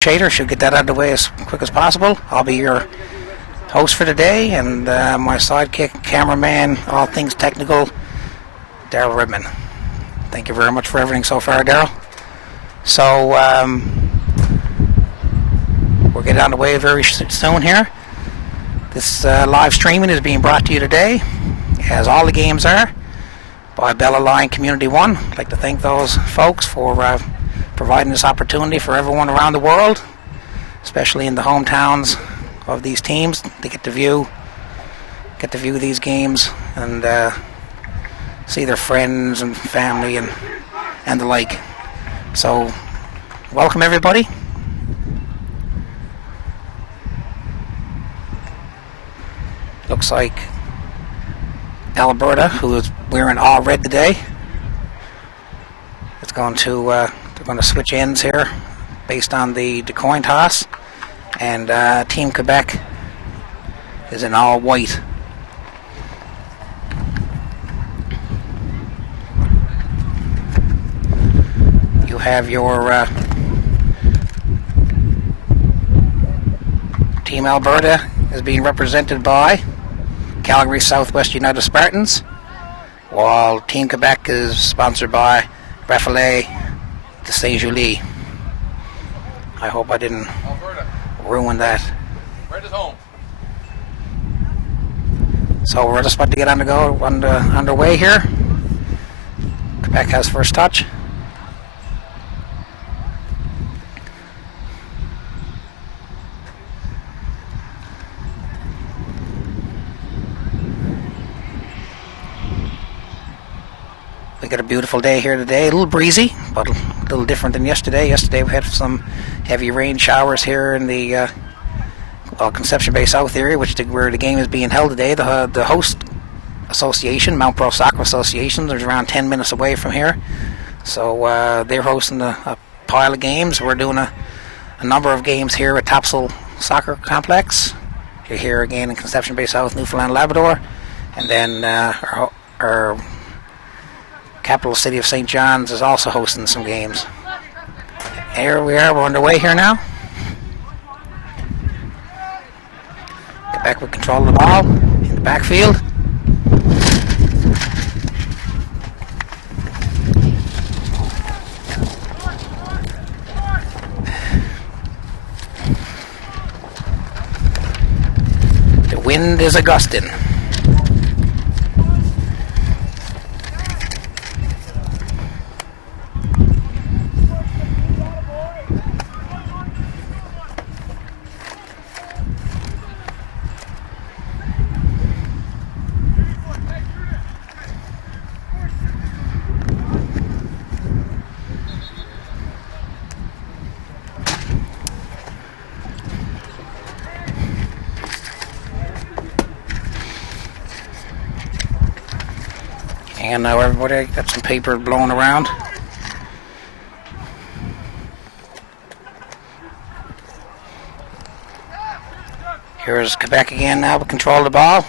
Shader should get that out of the way as quick as possible. I'll be your host for today, and my sidekick, cameraman, all things technical, Daryl Ribman. Thank you very much for everything so far, Daryl. So we'll get on the way very soon here. This live streaming is being brought to you today, as all the games are, by Bella Line Community One. I'd like to thank those folks for providing this opportunity for everyone around the world, especially in the hometowns of these teams, to get to view these games and see their friends and family and the like. So welcome everybody. Looks like Alberta, who is wearing all red today, it's going to they're going to switch ends here based on the coin toss, and Team Quebec is in all white. You have your Team Alberta is being represented by Calgary Southwest United Spartans, while Team Quebec is sponsored by Rafale de Saint-Julie. I hope I didn't ruin that. Red is home. So we're just about to get underway here. Quebec has first touch. We got a beautiful day here today, a little breezy, but a little different than yesterday. Yesterday we had some heavy rain showers here in the Conception Bay South area, where the game is being held today. The host association, Mount Pro Soccer Association, is around 10 minutes away from here. So they're hosting a pile of games. We're doing a number of games here at Topsail Soccer Complex. You're here again in Conception Bay South, Newfoundland, Labrador. And then our capital city of St. John's is also hosting some games. Here we are, we're underway here now. Quebec with control of the ball in the backfield. The wind is a-gusting. And now everybody got some paper blowing around. Here's Quebec again now with control of the ball.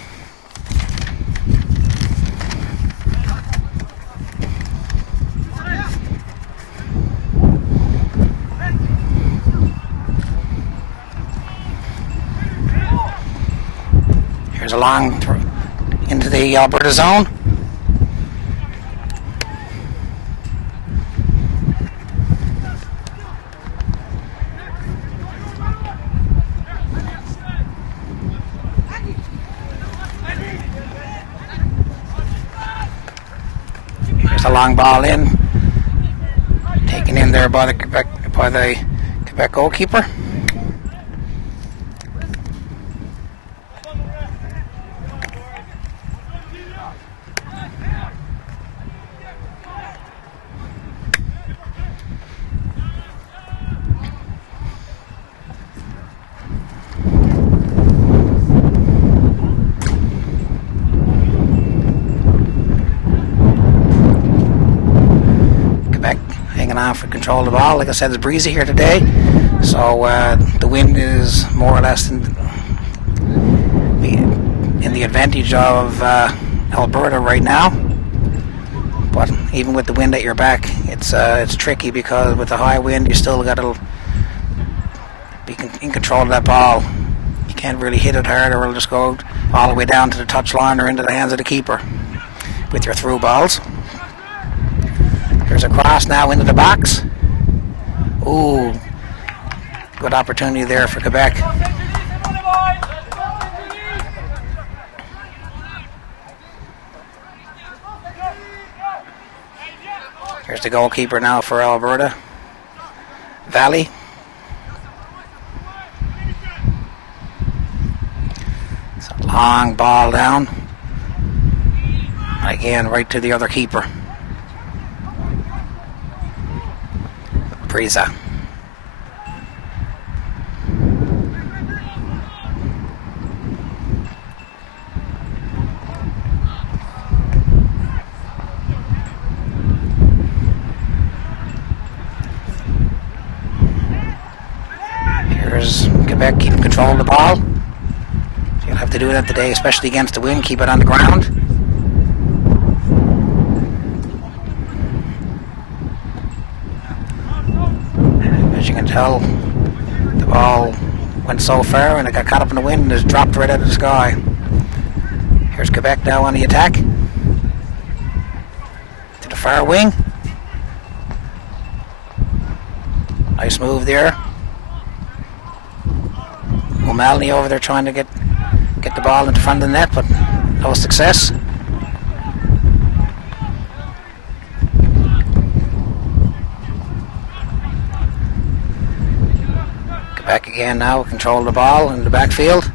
Here's a long throw into the Alberta zone. A long ball in, taken in there by the Quebec goalkeeper. On for control of the ball. Like I said, it's breezy here today, so the wind is more or less in the advantage of Alberta right now. But even with the wind at your back, it's tricky, because with the high wind you still got to be in control of that ball. You can't really hit it hard or it'll just go all the way down to the touchline or into the hands of the keeper with your through balls. Here's a cross now into the box. Ooh, good opportunity there for Quebec. Here's the goalkeeper now for Alberta, Valley. It's a long ball down. Again, right to the other keeper. Preza. Here's Quebec keeping control of the ball. So you'll have to do that today, especially against the wind. Keep it on the ground. As you can tell, the ball went so far and it got caught up in the wind and just dropped right out of the sky. Here's Quebec now on the attack. To the far wing. Nice move there. O'Malley over there trying to get the ball into front of the net, but no success. Back again now, control the ball in the backfield.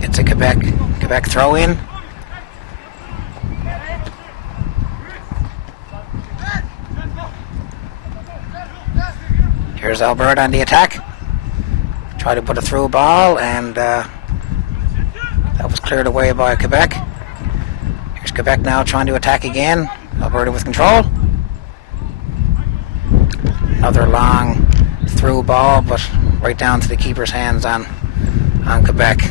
It's a Quebec throw in. Here's Alberta on the attack. Try to put a through ball, and that was cleared away by Quebec. Quebec now trying to attack again. Alberta with control. Another long through ball, but right down to the keeper's hands on Quebec.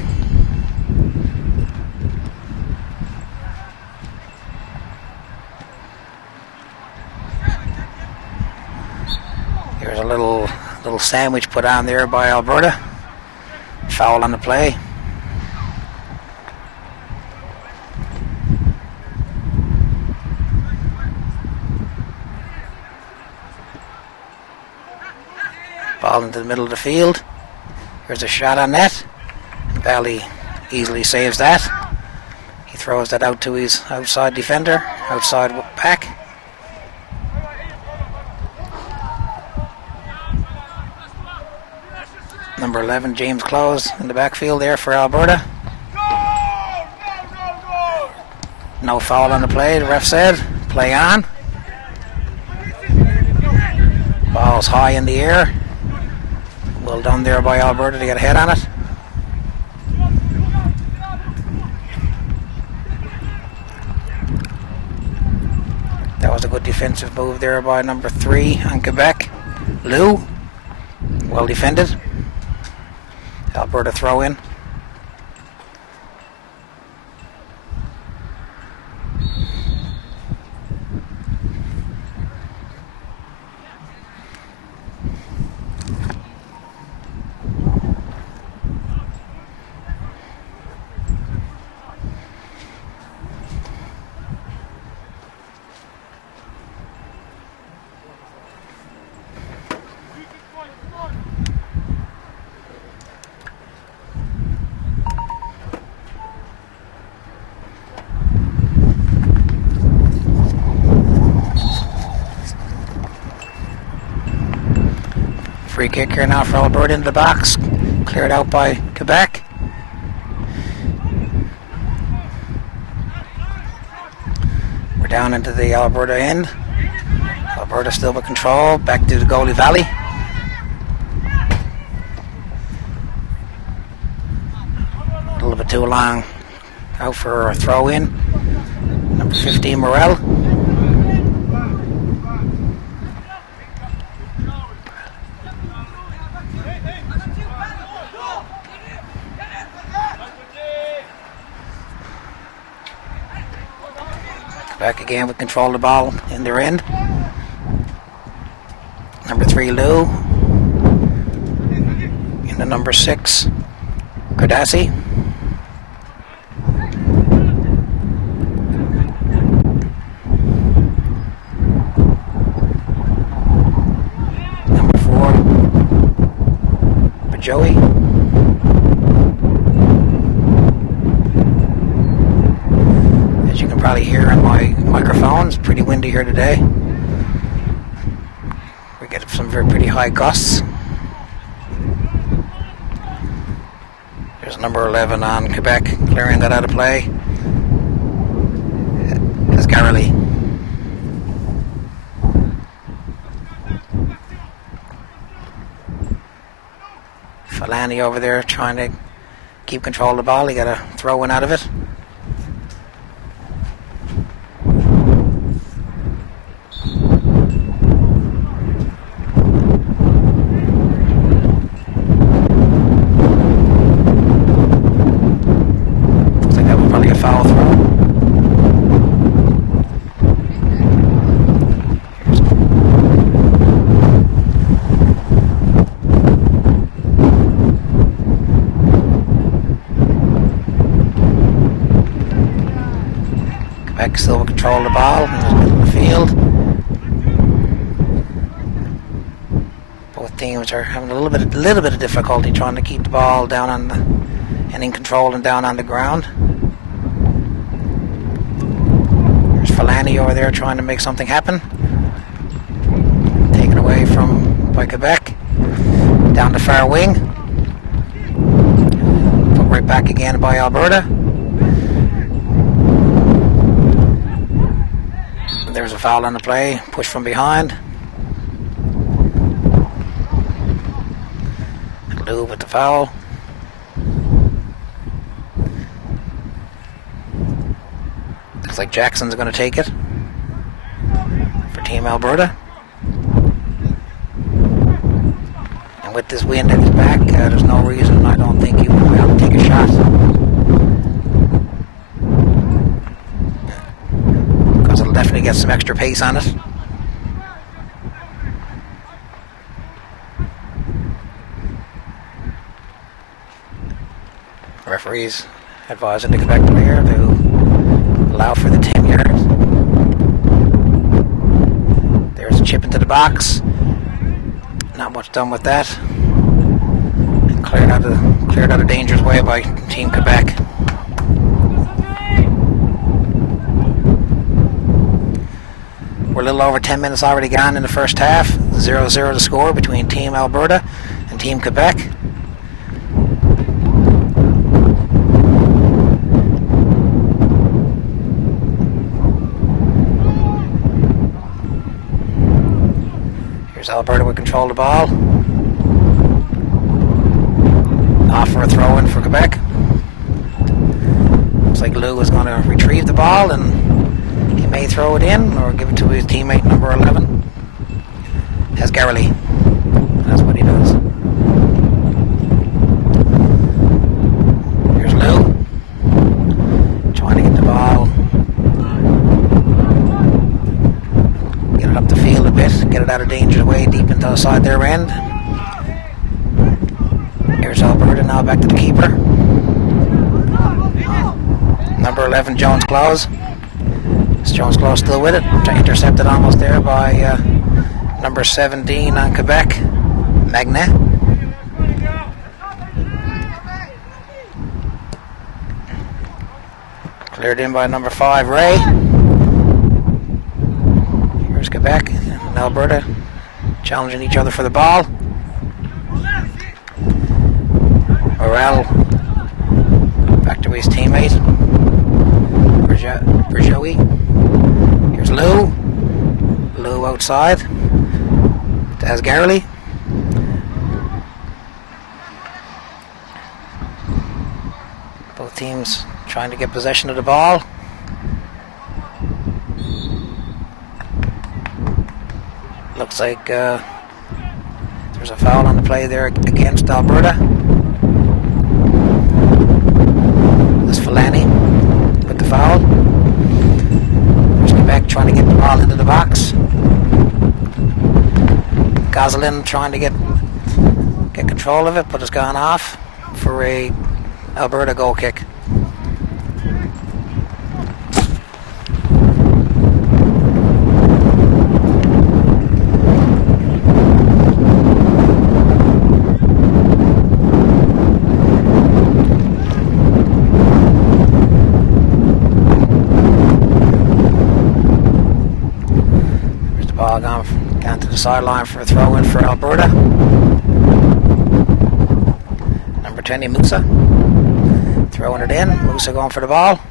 Here's a little sandwich put on there by Alberta. Foul on the play. Ball into the middle of the field. Here's a shot on net. Valley easily saves that. He throws that out to his outside defender, outside back. Number 11, James Close, in the backfield there for Alberta. No foul on the play, the ref said. Play on. Ball's high in the air. Well done there by Alberta to get a head on it. That was a good defensive move there by number 3 on Quebec. Lou, well defended. Alberta throw in. Free kick here now for Alberta into the box. Cleared out by Quebec. We're down into the Alberta end. Alberta still with control. Back to the goalie Valley. A little bit too long out for a throw in. Number 15 Morel. Back again with control of the ball in their end. Number 3, Lou. In the number 6, Cardassi. Number 4, Joey. As you can probably hear on my microphone, it's pretty windy here today. We get some very pretty high gusts. There's number 11 on Quebec, clearing that out of play. That's Garreley. Falani over there trying to keep control of the ball. He got a throw in out of it. Looks like that was probably a foul throw. Quebec still with control of the ball in the middle of the field. Both teams are having a little bit of difficulty trying to keep the ball down on the, and in control and down on the ground. There's Falani over there trying to make something happen. Taken away by Quebec. Down the far wing. Put right back again by Alberta. There's a foul on the play, push from behind. Lou with the foul. Looks like Jackson's going to take it for Team Alberta. And with this wind at his back, there's no reason I don't think he will be able to take a shot. It'll definitely get some extra pace on it. Referees advising the Quebec player to allow for the 10 yards. There's a chip into the box. Not much done with that. And cleared out of danger's way by Team Quebec. We're a little over 10 minutes already gone in the first half. 0-0 the score between Team Alberta and Team Quebec. Here's Alberta with control of the ball. Off for a throw in for Quebec. Looks like Lou is going to retrieve the ball and he may throw it in or give it to his teammate number 11. Has Garreley. That's what he does. Here's Lou. Trying to get the ball. Get it up the field a bit. Get it out of danger way deep into the side their end. Here's Alberta now back to the keeper. Number 11, Jones Claus. Jones Close still with it. Intercepted almost there by number 17 on Quebec, Magnet. Cleared in by number 5, Ray. Here's Quebec and Alberta challenging each other for the ball. Morel back to his teammate. For Joey. Here's Lou. Lou outside. Has Garreley. Both teams trying to get possession of the ball. Looks like there's a foul on the play there against Alberta. That's Falani with the foul. There's trying to get the ball into the box. Gosselin trying to get control of it, but it's gone off for a Alberta goal kick. Gone to the sideline for a throw in for Alberta. Number 20, Musa. Throwing it in. Musa going for the ball.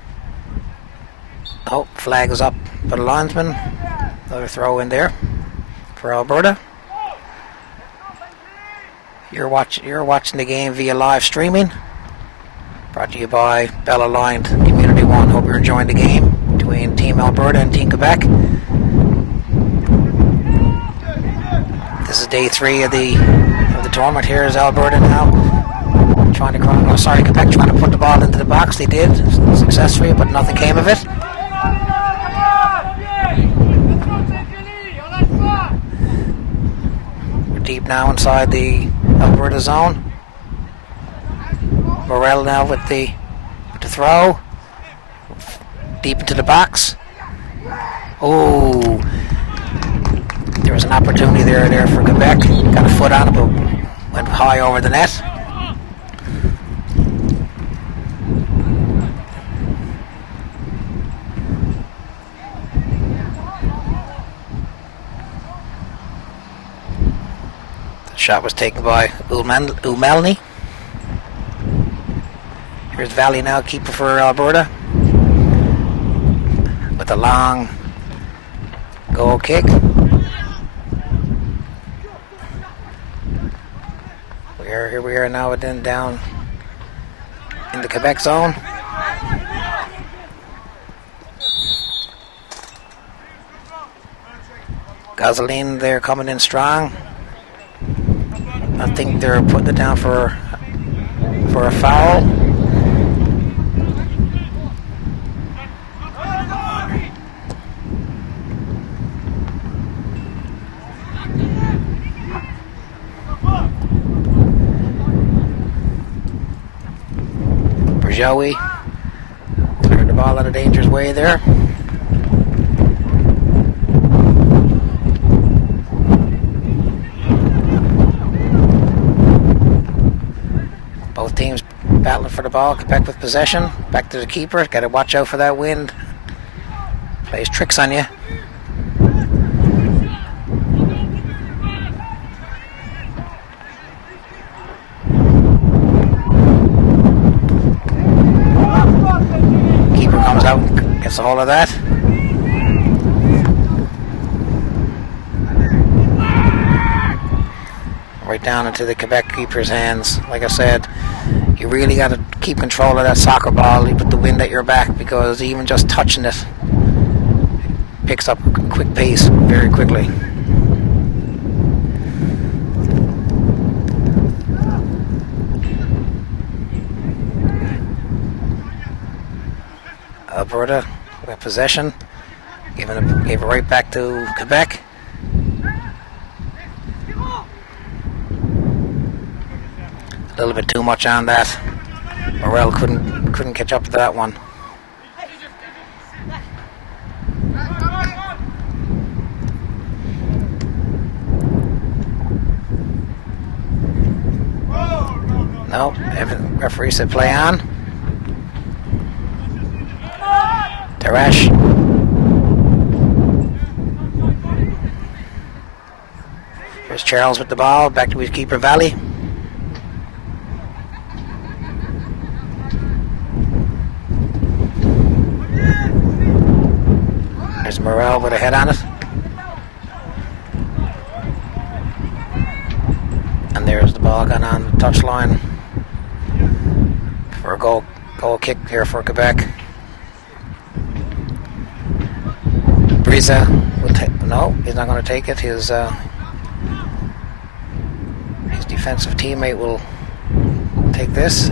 Oh, flag is up for the linesman. Another throw in there for Alberta. You're watching the game via live streaming. Brought to you by Bell Aligned Community One. Hope you're enjoying the game between Team Alberta and Team Quebec. This is day 3 of the tournament. Here is Alberta now Quebec trying to put the ball into the box. They did successfully, but nothing came of it. We're deep now inside the Alberta zone. Morel now with the throw deep into the box. Oh. There was an opportunity there for Quebec. Got a foot on it, but went high over the net. The shot was taken by Umelny. Here's Valley now, keeper for Alberta, with a long goal kick. Here we are now down in the Quebec zone. Gosselin there coming in strong. I think they're putting it down for a foul. Joey cleared the ball out of danger's way there. Both teams battling for the ball. Quebec with possession. Back to the keeper. Got to watch out for that wind. Plays tricks on you. Gets a hold of that. Right down into the Quebec keeper's hands. Like I said, you really got to keep control of that soccer ball. You put the wind at your back, because even just touching it picks up a quick pace very quickly. Alberta with possession, gave it right back to Quebec. A little bit too much on that. Morel couldn't catch up to that one. No, referee said play on. Tarash. Here's Charles with the ball, back to his keeper Valley. There's Morel with a head on it. And there's the ball gone on the touchline for a goal kick here for Quebec. Briza will no, he's not going to take it. His defensive teammate will take this.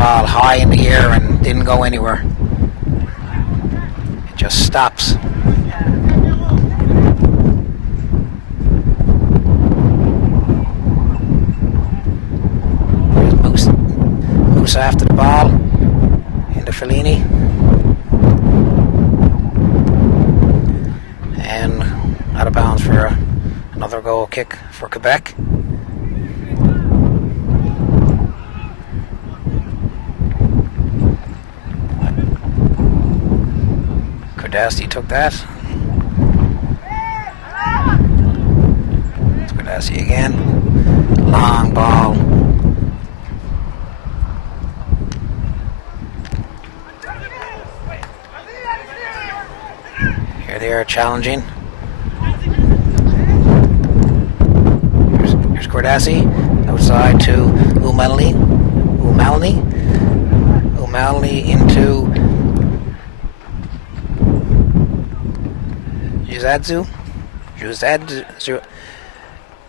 ball high in the air and didn't go anywhere. It just stops. There's Moose after the ball into Fellini. And out of bounds for another goal kick for Quebec. Cardassi took that. It's Cardassi again. Long ball. Here they are challenging. Here's Cardassi. Outside to O'Malley. O'Malley into Juzadzu.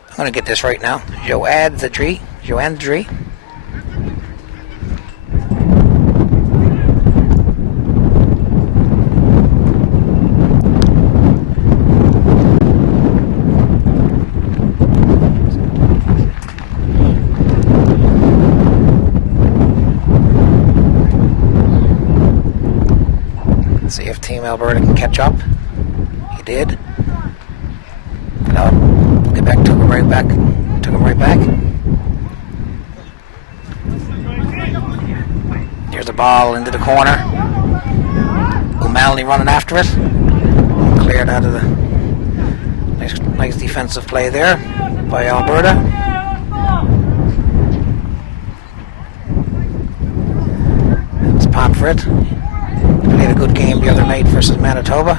I'm going to get this right now. Joandri. See if Team Alberta can catch up. He did. Quebec took him right back. Here's the ball into the corner. O'Malley running after it. Cleared out of the nice defensive play there by Alberta. It's Pomfret. Played a good game the other night versus Manitoba.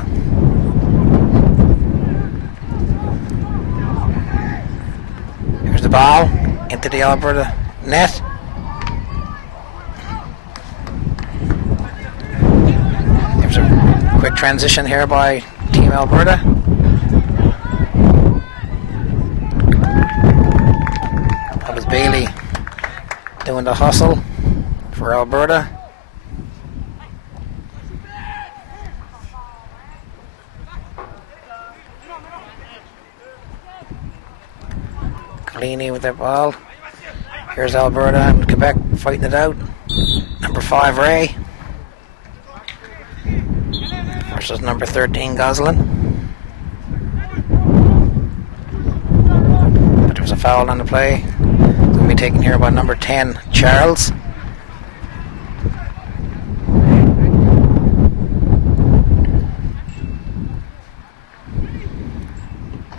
Here's the ball into the Alberta net. There's a quick transition here by Team Alberta. That was Bailey doing the hustle for Alberta. Fellini with that ball. Here's Alberta and Quebec fighting it out. Number 5 Ray versus number 13 Goslin. But there was a foul on the play. It's going to be taken here by number 10 Charles.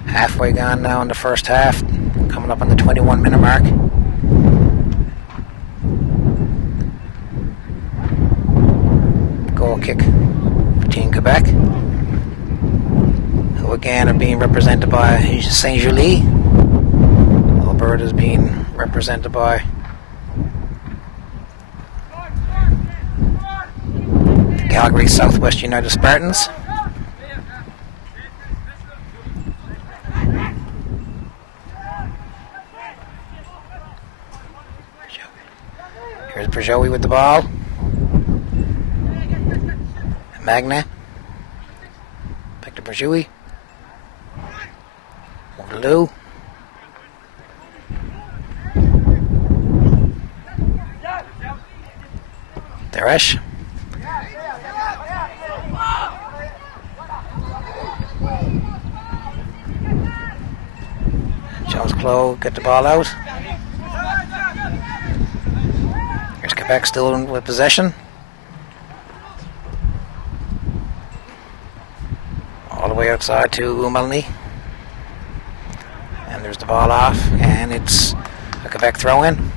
Halfway gone now in the first half. Coming up on the 21-minute mark. Goal kick for Team Quebec, who again are being represented by Saint-Julie. Alberta is being represented by the Calgary Southwest United Spartans. Here's Berjoey with the ball. Magna. Back to Berjoey. Waterloo. Teresh. Jones Clough get the ball out. Here's Quebec still with possession. All the way outside to O'Malley. And there's the ball off, and it's a Quebec throw-in.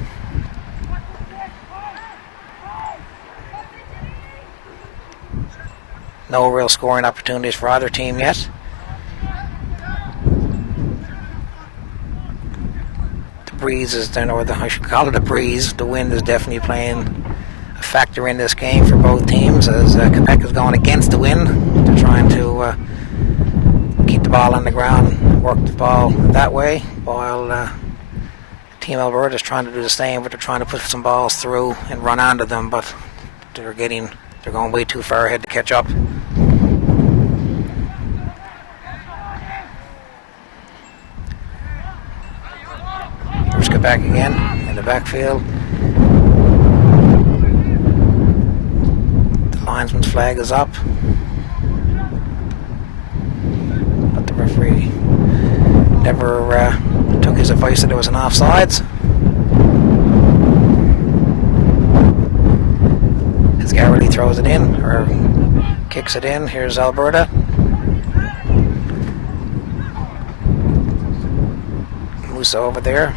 No real scoring opportunities for either team yet. The breeze is then, or I should call it a breeze. The wind is definitely playing a factor in this game for both teams, as Quebec is going against the wind. They're trying to keep the ball on the ground, work the ball that way, while Team Alberta is trying to do the same, but they're trying to put some balls through and run onto them, but they're going way too far ahead to catch up. Here's Quebec again in the backfield. The linesman's flag is up, but the referee never took his advice that there was an offsides. As Garrity throws it in, or kicks it in, here's Alberta. Musa over there.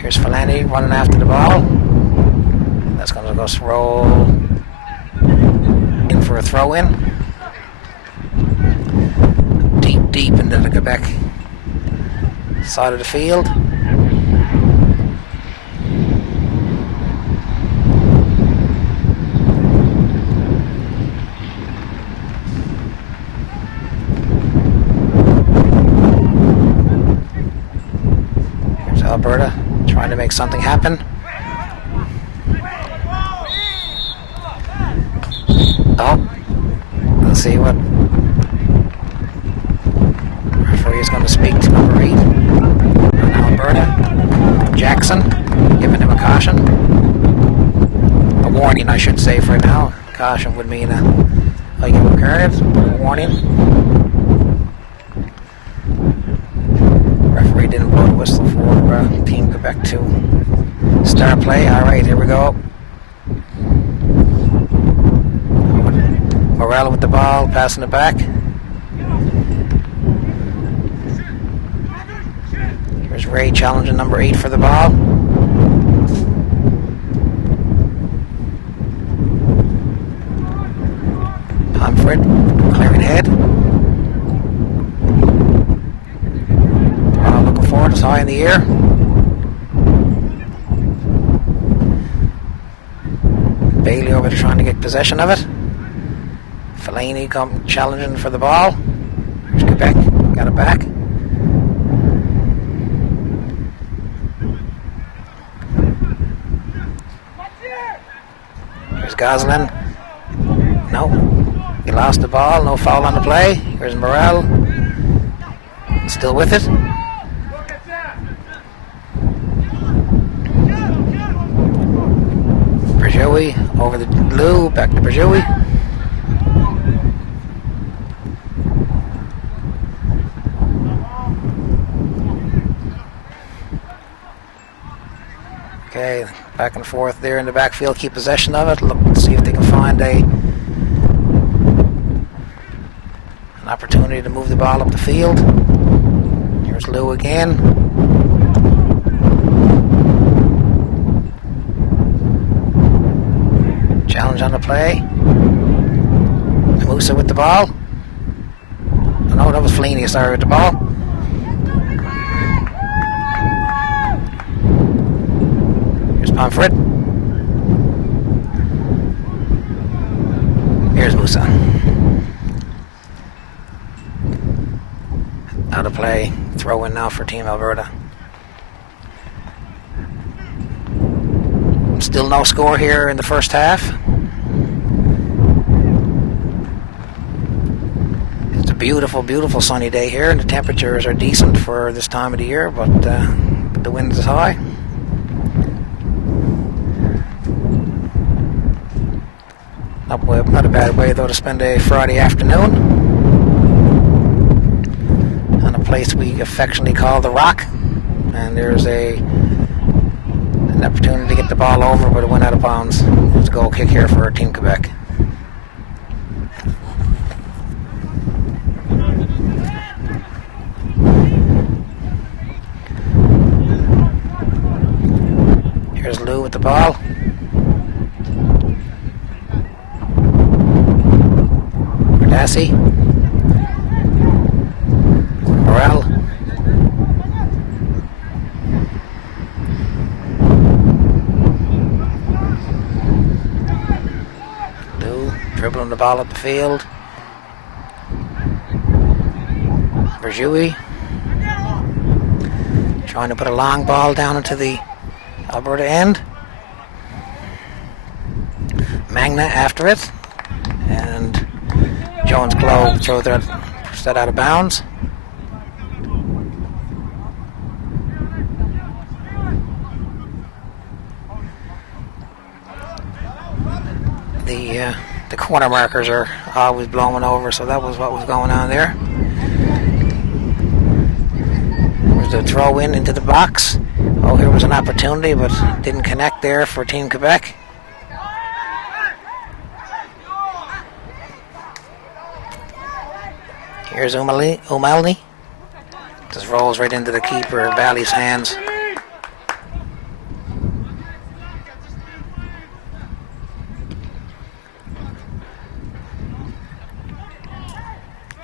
Here's Falani running after the ball. That's going to go roll in for a throw-in. Deep into the Quebec side of the field. Here's Alberta trying to make something happen. Oh, let's see what referee is going to speak to number 8 on Alberta. Jackson, giving him a caution. A warning, I should say, for now. Caution would mean a yellow card, but a warning. Referee didn't blow the whistle for Team Quebec to start play. Alright, here we go. Morel with the ball, passing it back. Here's Ray challenging number 8 for the ball. Pomfret clearing head. Ball looking forward, it's high in the air. Bailey over there trying to get possession of it. Fellaini challenging for the ball. Here's Quebec, got it back. Here's Goslin. No, he lost the ball, no foul on the play. Here's Morel, still with it. Bergewi over the blue, back to Bergewi. Okay, back and forth there in the backfield, keep possession of it. Look, see if they can find an opportunity to move the ball up the field. Here's Lou again. Challenge on the play. Musa with the ball. Oh, no, that was Fellini, sorry, with the ball. Pomfret. Here's Musa. Out of play. Throw in now for Team Alberta. Still no score here in the first half. It's a beautiful, beautiful sunny day here, and the temperatures are decent for this time of the year, but the wind is high. Not a bad way, though, to spend a Friday afternoon on a place we affectionately call The Rock. And there's an opportunity to get the ball over, but it went out of bounds. It's a goal kick here for Team Quebec. Here's Lou with the ball. Massey, Morel, Lou dribbling the ball up the field. Bergewi Trying to put a long ball down into the Alberta end. Magna after it. And Jones Glow throws that out of bounds. The corner markers are always blowing over, so that was what was going on there. There's the throw in into the box. Oh, here was an opportunity, but didn't connect there for Team Quebec. Here's O'Malley. Just rolls right into the keeper, Valley's hands.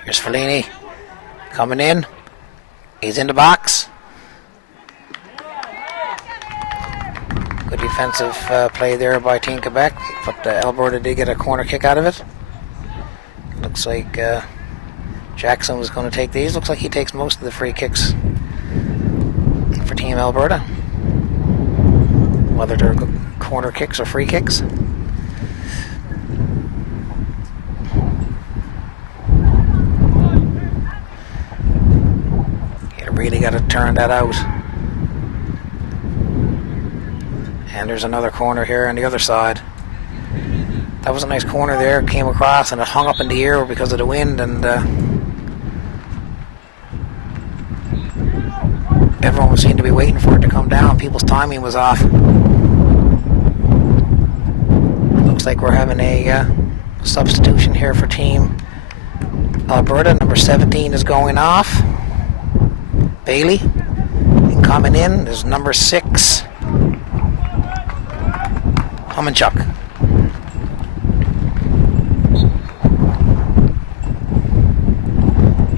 Here's Fellini coming in. He's in the box. Good defensive play there by Team Quebec, but Alberta did get a corner kick out of it. Looks like Jackson was going to take these. Looks like he takes most of the free kicks for Team Alberta, whether they're corner kicks or free kicks. Really got to turn that out. And there's another corner here on the other side. That was a nice corner there. Came across and it hung up in the air because of the wind, and everyone seemed to be waiting for it to come down. People's timing was off. Looks like we're having a substitution here for Team Alberta. Number 17 is going off. Bailey. And coming in is number 6, Humanchuk.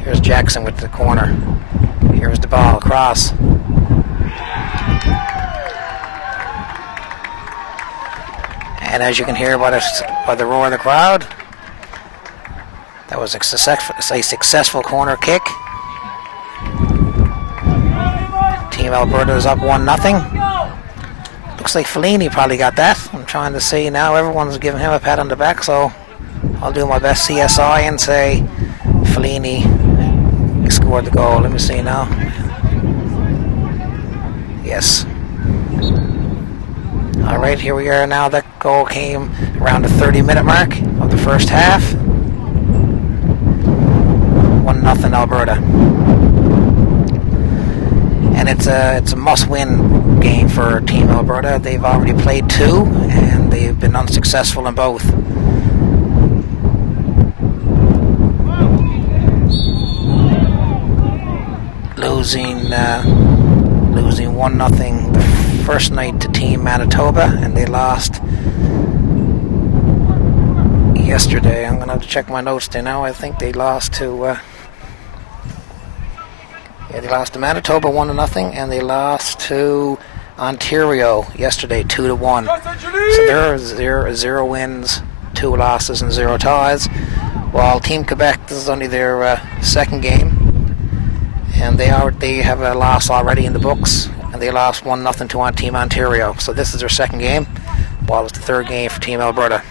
Here's Jackson with the corner. Here's the ball across. And as you can hear by the roar of the crowd, that was a successful corner kick. Team Alberta is up 1-0. Looks like Fellini probably got that. I'm trying to see now. Everyone's giving him a pat on the back, so I'll do my best CSI and say Fellini scored the goal. Let me see now. Yes. All right, here we are now. That goal came around the 30-minute mark of the first half. 1-0 Alberta. And it's a must-win game for Team Alberta. They've already played 2, and they've been unsuccessful in both. Losing 1-0 the first night to Team Manitoba, and they lost yesterday. I'm going to have to check my notes there now. I think they lost to... they lost to Manitoba 1-0, and they lost to Ontario yesterday 2-1. So there are 0 wins, 2 losses, and 0 ties. While Team Quebec, this is only their second game, and they have a loss already in the books, and they lost 1-0 to Team Ontario. So this is their second game, while it's the third game for Team Alberta.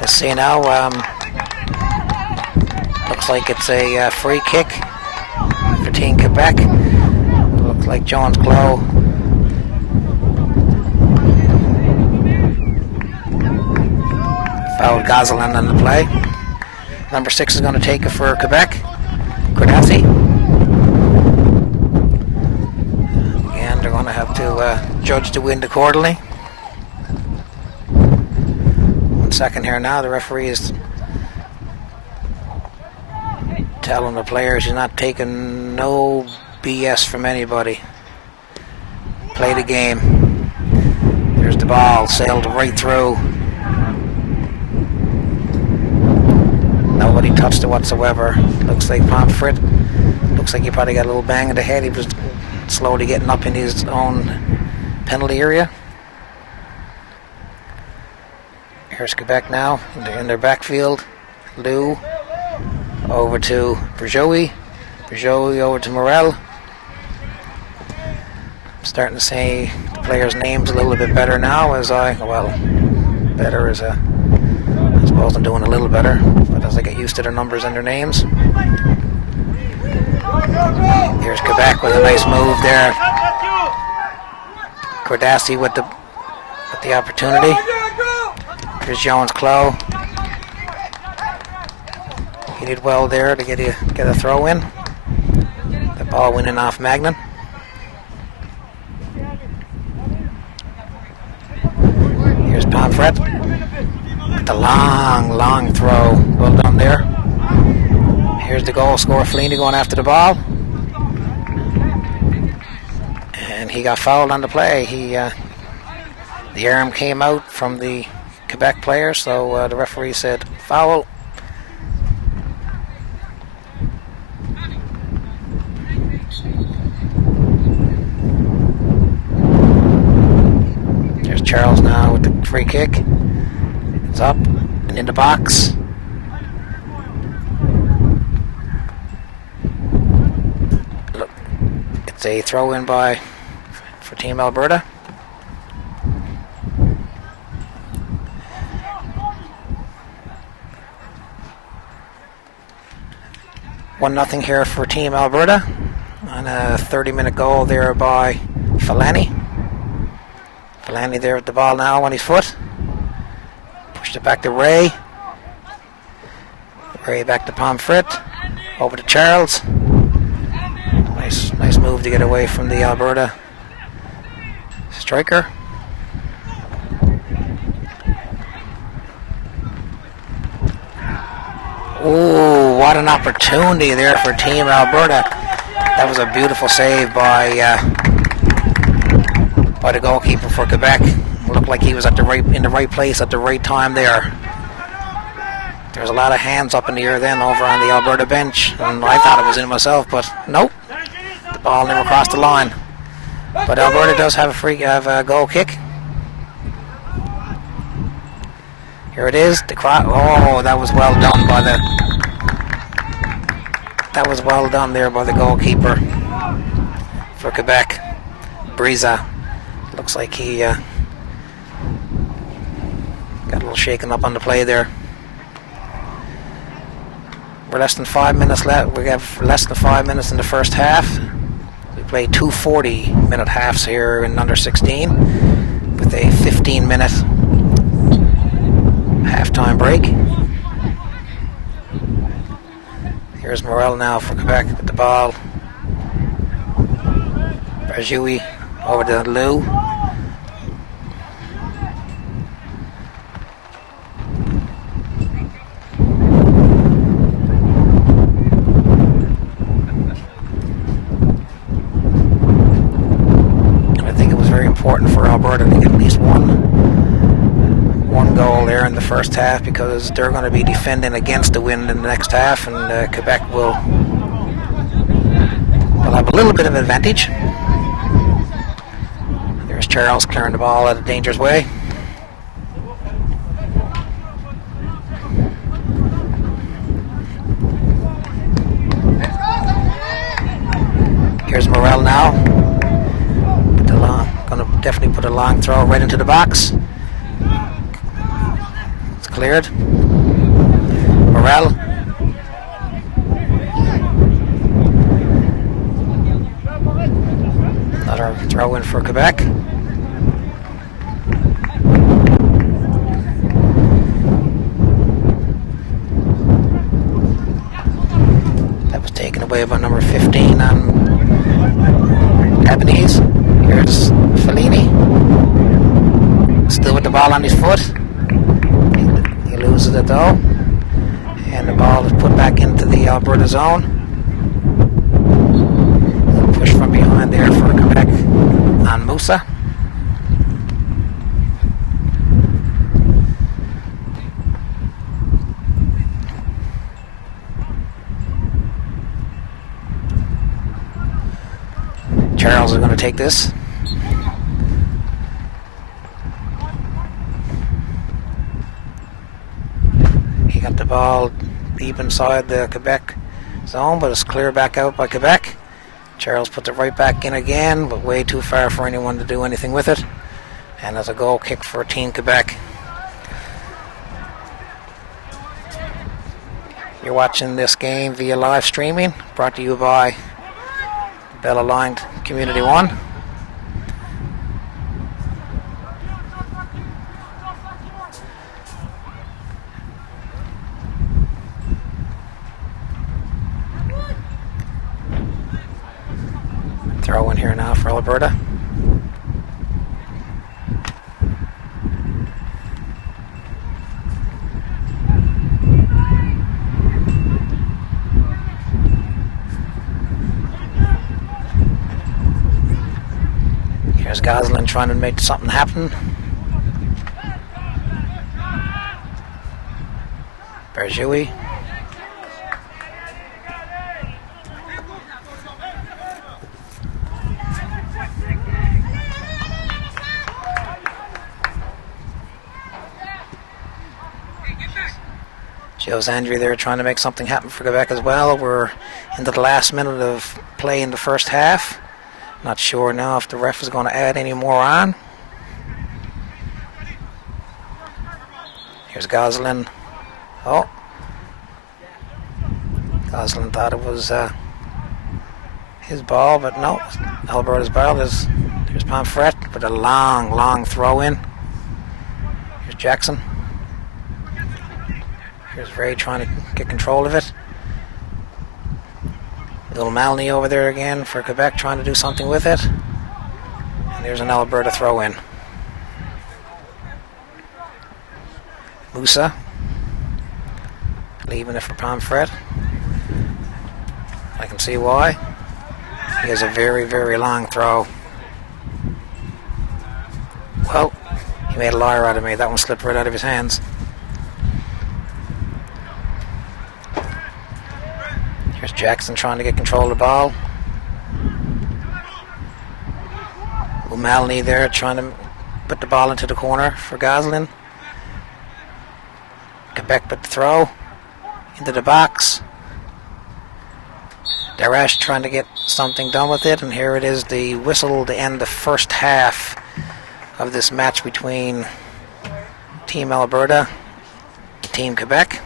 Let's see now. Looks like it's a free kick for Team Quebec. Looks like Jones Glow fouled Gosselin on the play. Number 6 is going to take it for Quebec. Cordassi. Again, they're going to have to judge the wind accordingly. 1 second here now. The referee is telling the players he's not taking no BS from anybody. Play the game. There's the ball, sailed right through. Nobody touched it whatsoever. Looks like Pomfret. Looks like he probably got a little bang in the head. He was slowly getting up in his own penalty area. Here's Quebec now in their backfield. Lou over to Berjoey. Berjoey over to Morel. I'm starting to say the players' names a little bit better now better is I suppose I'm doing a little better, but as I get used to their numbers and their names. Here's Quebec with a nice move there. Cordassi with the opportunity. Here's Jones-Clough. He did well there to get a throw in. The ball winning off Magnan. Here's Pomfret. The long throw. Well done there. Here's the goal scorer, Fellini, going after the ball. And he got fouled on the play. The arm came out from the Quebec player, so the referee said foul. There's Charles now with the free kick. It's up and in the box. Look, it's a throw in for Team Alberta. One nothing here for Team Alberta, on a 30-minute goal there by Falani. Falani there with the ball now on his foot. Pushed it back to Ray. Ray back to Pomfret. Over to Charles. Nice move to get away from the Alberta striker. Oh, what an opportunity there for Team Alberta. That was a beautiful save by the goalkeeper for Quebec. It looked like he was in the right place at the right time there. There was a lot of hands up in the air then over on the Alberta bench, and I thought it was in myself, but nope. The ball never crossed the line. But Alberta does have a goal kick. Here it is. Oh, that was well done there by the goalkeeper for Quebec. Briza. Looks like he got a little shaken up on the play there. We're less than 5 minutes left. We have less than 5 minutes in the first half. We played 2 40-minute halves here in under 16 with a 15-minute halftime break. Here's Morel now for Quebec with the ball. Berjoey over to Lou. I think it was very important for Alberta to get at least one goal there in the first half, because they're going to be defending against the wind in the next half, and Quebec will have a little bit of advantage. There's Charles clearing the ball out of danger's way. Here's Morel now. Going to definitely put a long throw right into the box. Cleared. Morel. Another throw in for Quebec. That was taken away by number 15 on Ebenezer. Here's Fellini. Still with the ball on his foot. He loses it though, and the ball is put back into the Alberta zone. Push from behind there for Quebec on Musa. Charles is going to take this. He got the ball deep inside the Quebec zone, but it's clear back out by Quebec. Charles puts it right back in again, but way too far for anyone to do anything with it. And there's a goal kick for Team Quebec. You're watching this game via live streaming, brought to you by Bell Aligned Community One. Throw in here now for Alberta. Here's Goslin trying to make something happen. Berjoui. Joe's Andrew there trying to make something happen for Quebec as well. We're into the last minute of play in the first half. Not sure now if the ref is going to add any more on. Here's Goslin. Oh. Goslin thought it was his ball, but no. Alberta's ball is. Here's Pomfret with a long throw in. Here's Jackson. Here's Ray trying to get control of it. Little Malney over there again for Quebec trying to do something with it. And there's an Alberta throw in. Musa leaving it for Pomfret. I can see why. He has a very long throw. Well, he made a liar out of me. That one slipped right out of his hands. Here's Jackson trying to get control of the ball. O'Malley there trying to put the ball into the corner for Goslin. Quebec put the throw into the box. Darash trying to get something done with it, and here it is, the whistle to end the first half of this match between Team Alberta and Team Quebec.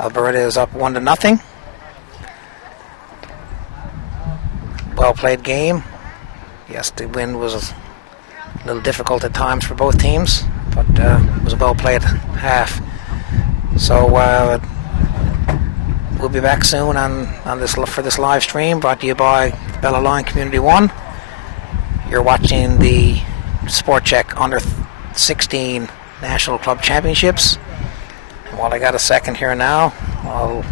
Alberta is up 1-0. Well played game. Yes, the win was a little difficult at times for both teams, but it was a well played half. So we'll be back soon on this for this live stream brought to you by Bella Line Community One. You're watching the Sport Check Under 16 National Club Championships. And while I got a second here now, I'll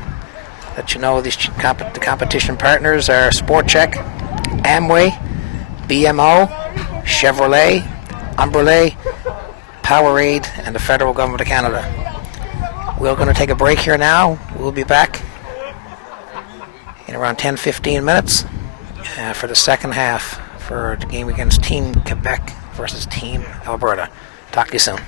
let you know the competition partners are Sport Check, Amway, BMO, Chevrolet, Umbrelay, Powerade, and the Federal Government of Canada. We're going to take a break here now. We'll be back in around 10-15 minutes for the second half for the game against Team Quebec versus Team Alberta. Talk to you soon.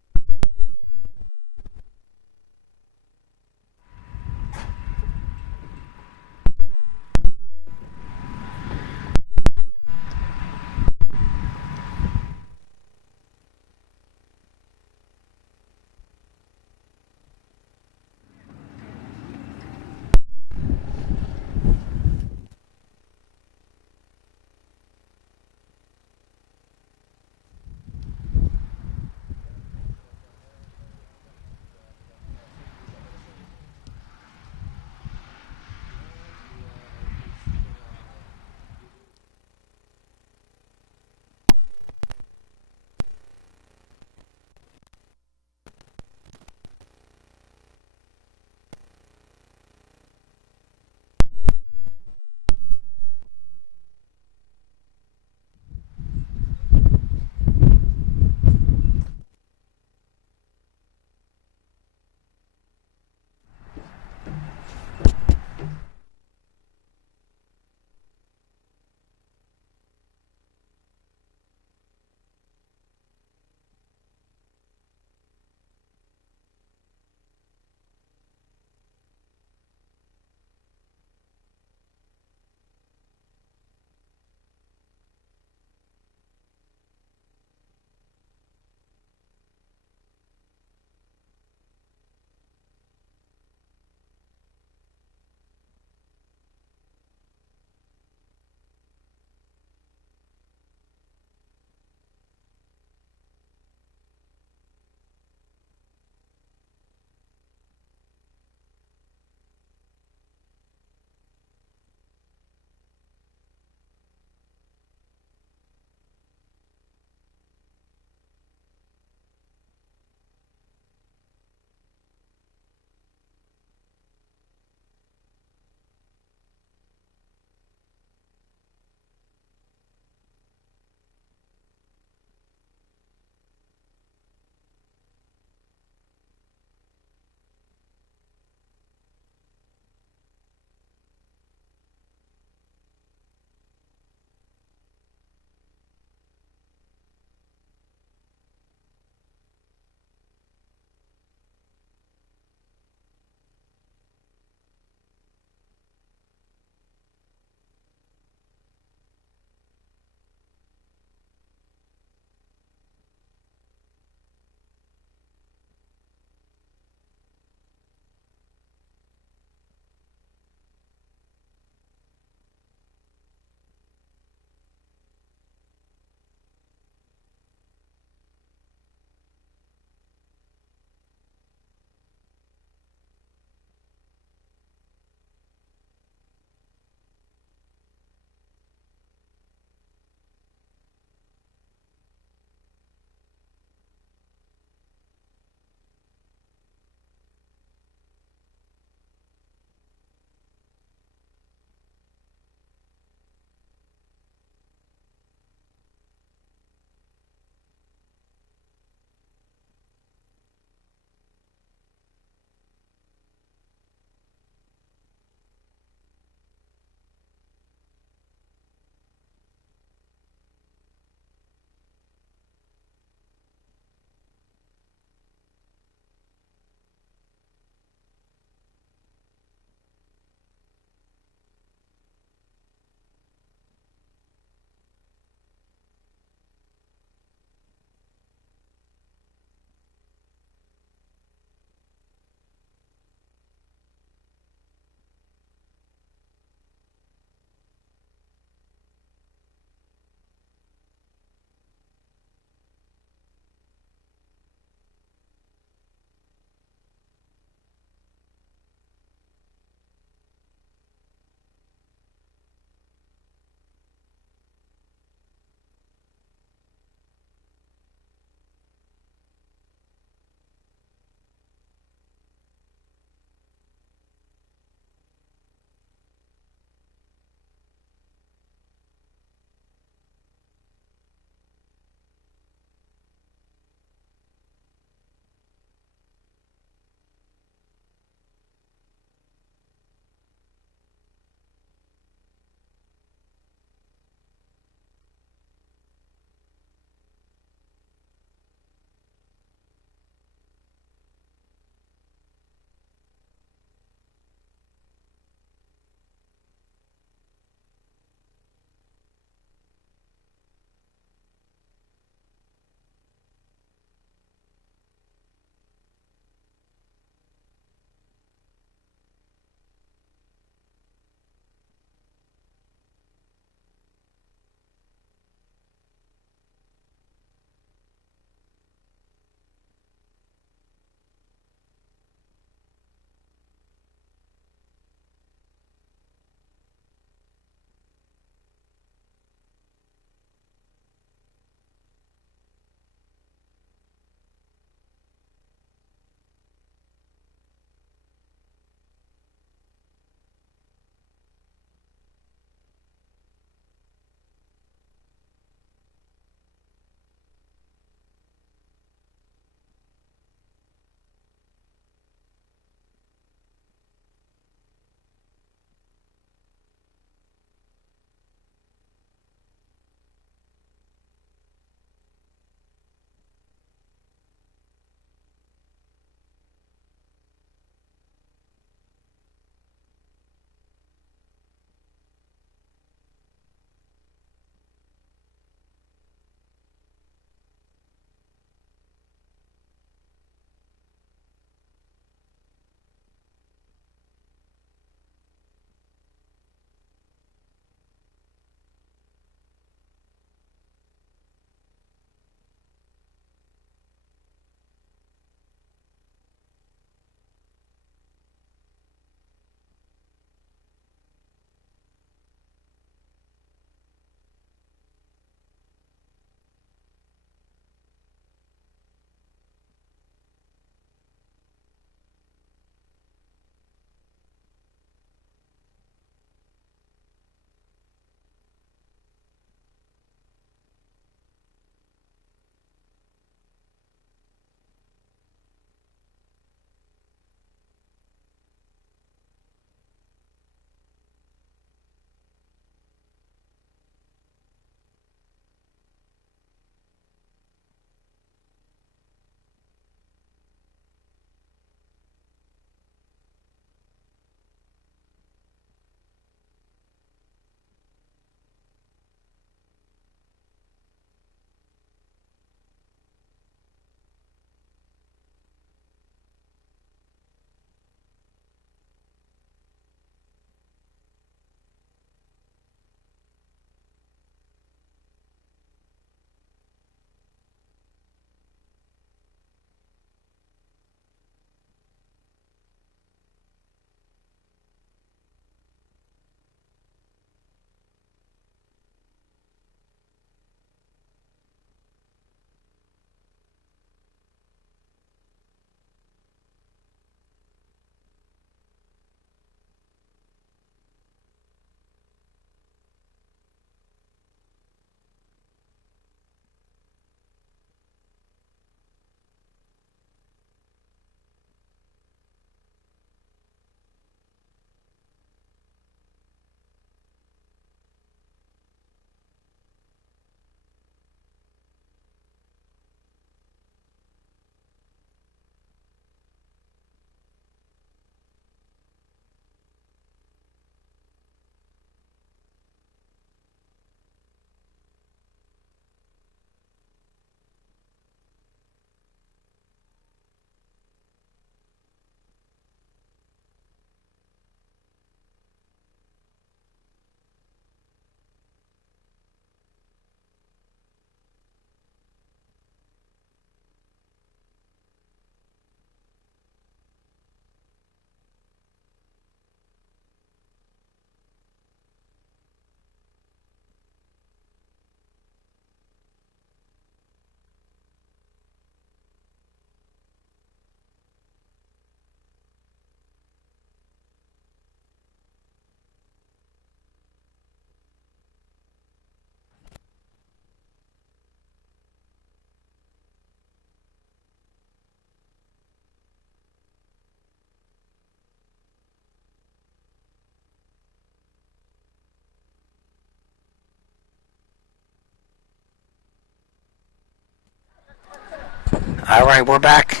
Alright, we're back.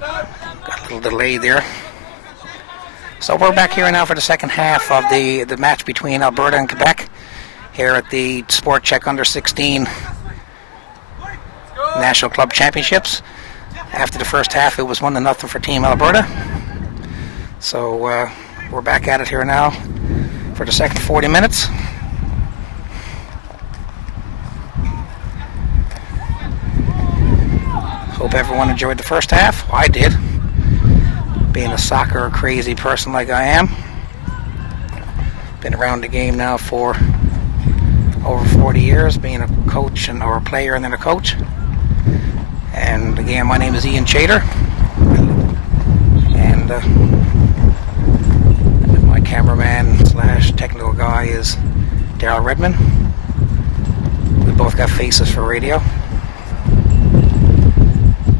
Got a little delay there. So we're back here now for the second half of the match between Alberta and Quebec here at the Sport Check Under 16 National Club Championships. After the first half, it was 1-0 for Team Alberta. So we're back at it here now for the second 40 minutes. Hope everyone enjoyed the first half. I did. Being a soccer crazy person like I am. Been around the game now for over 40 years, being a coach or a player and then a coach. And again, my name is Ian Chater. And my cameraman / technical guy is Daryl Redman. We both got faces for radio.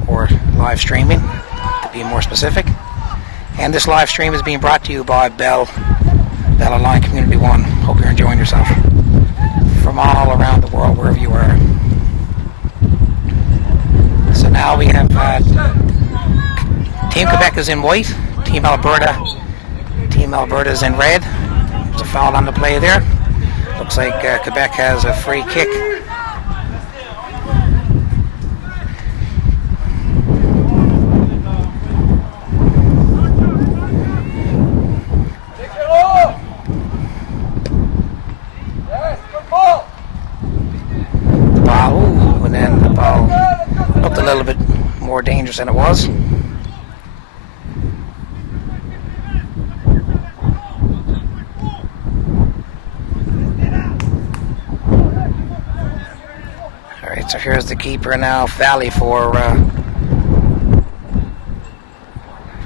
Or live streaming, to be more specific. And this live stream is being brought to you by Bell Align Community One. Hope you're enjoying yourself. From all around the world, wherever you are. So now we have Team Quebec is in white, Team Alberta is in red. There's a foul on the play there. Looks like Quebec has a free kick. A little bit more dangerous than it was. Alright, so here's the keeper now, Valley for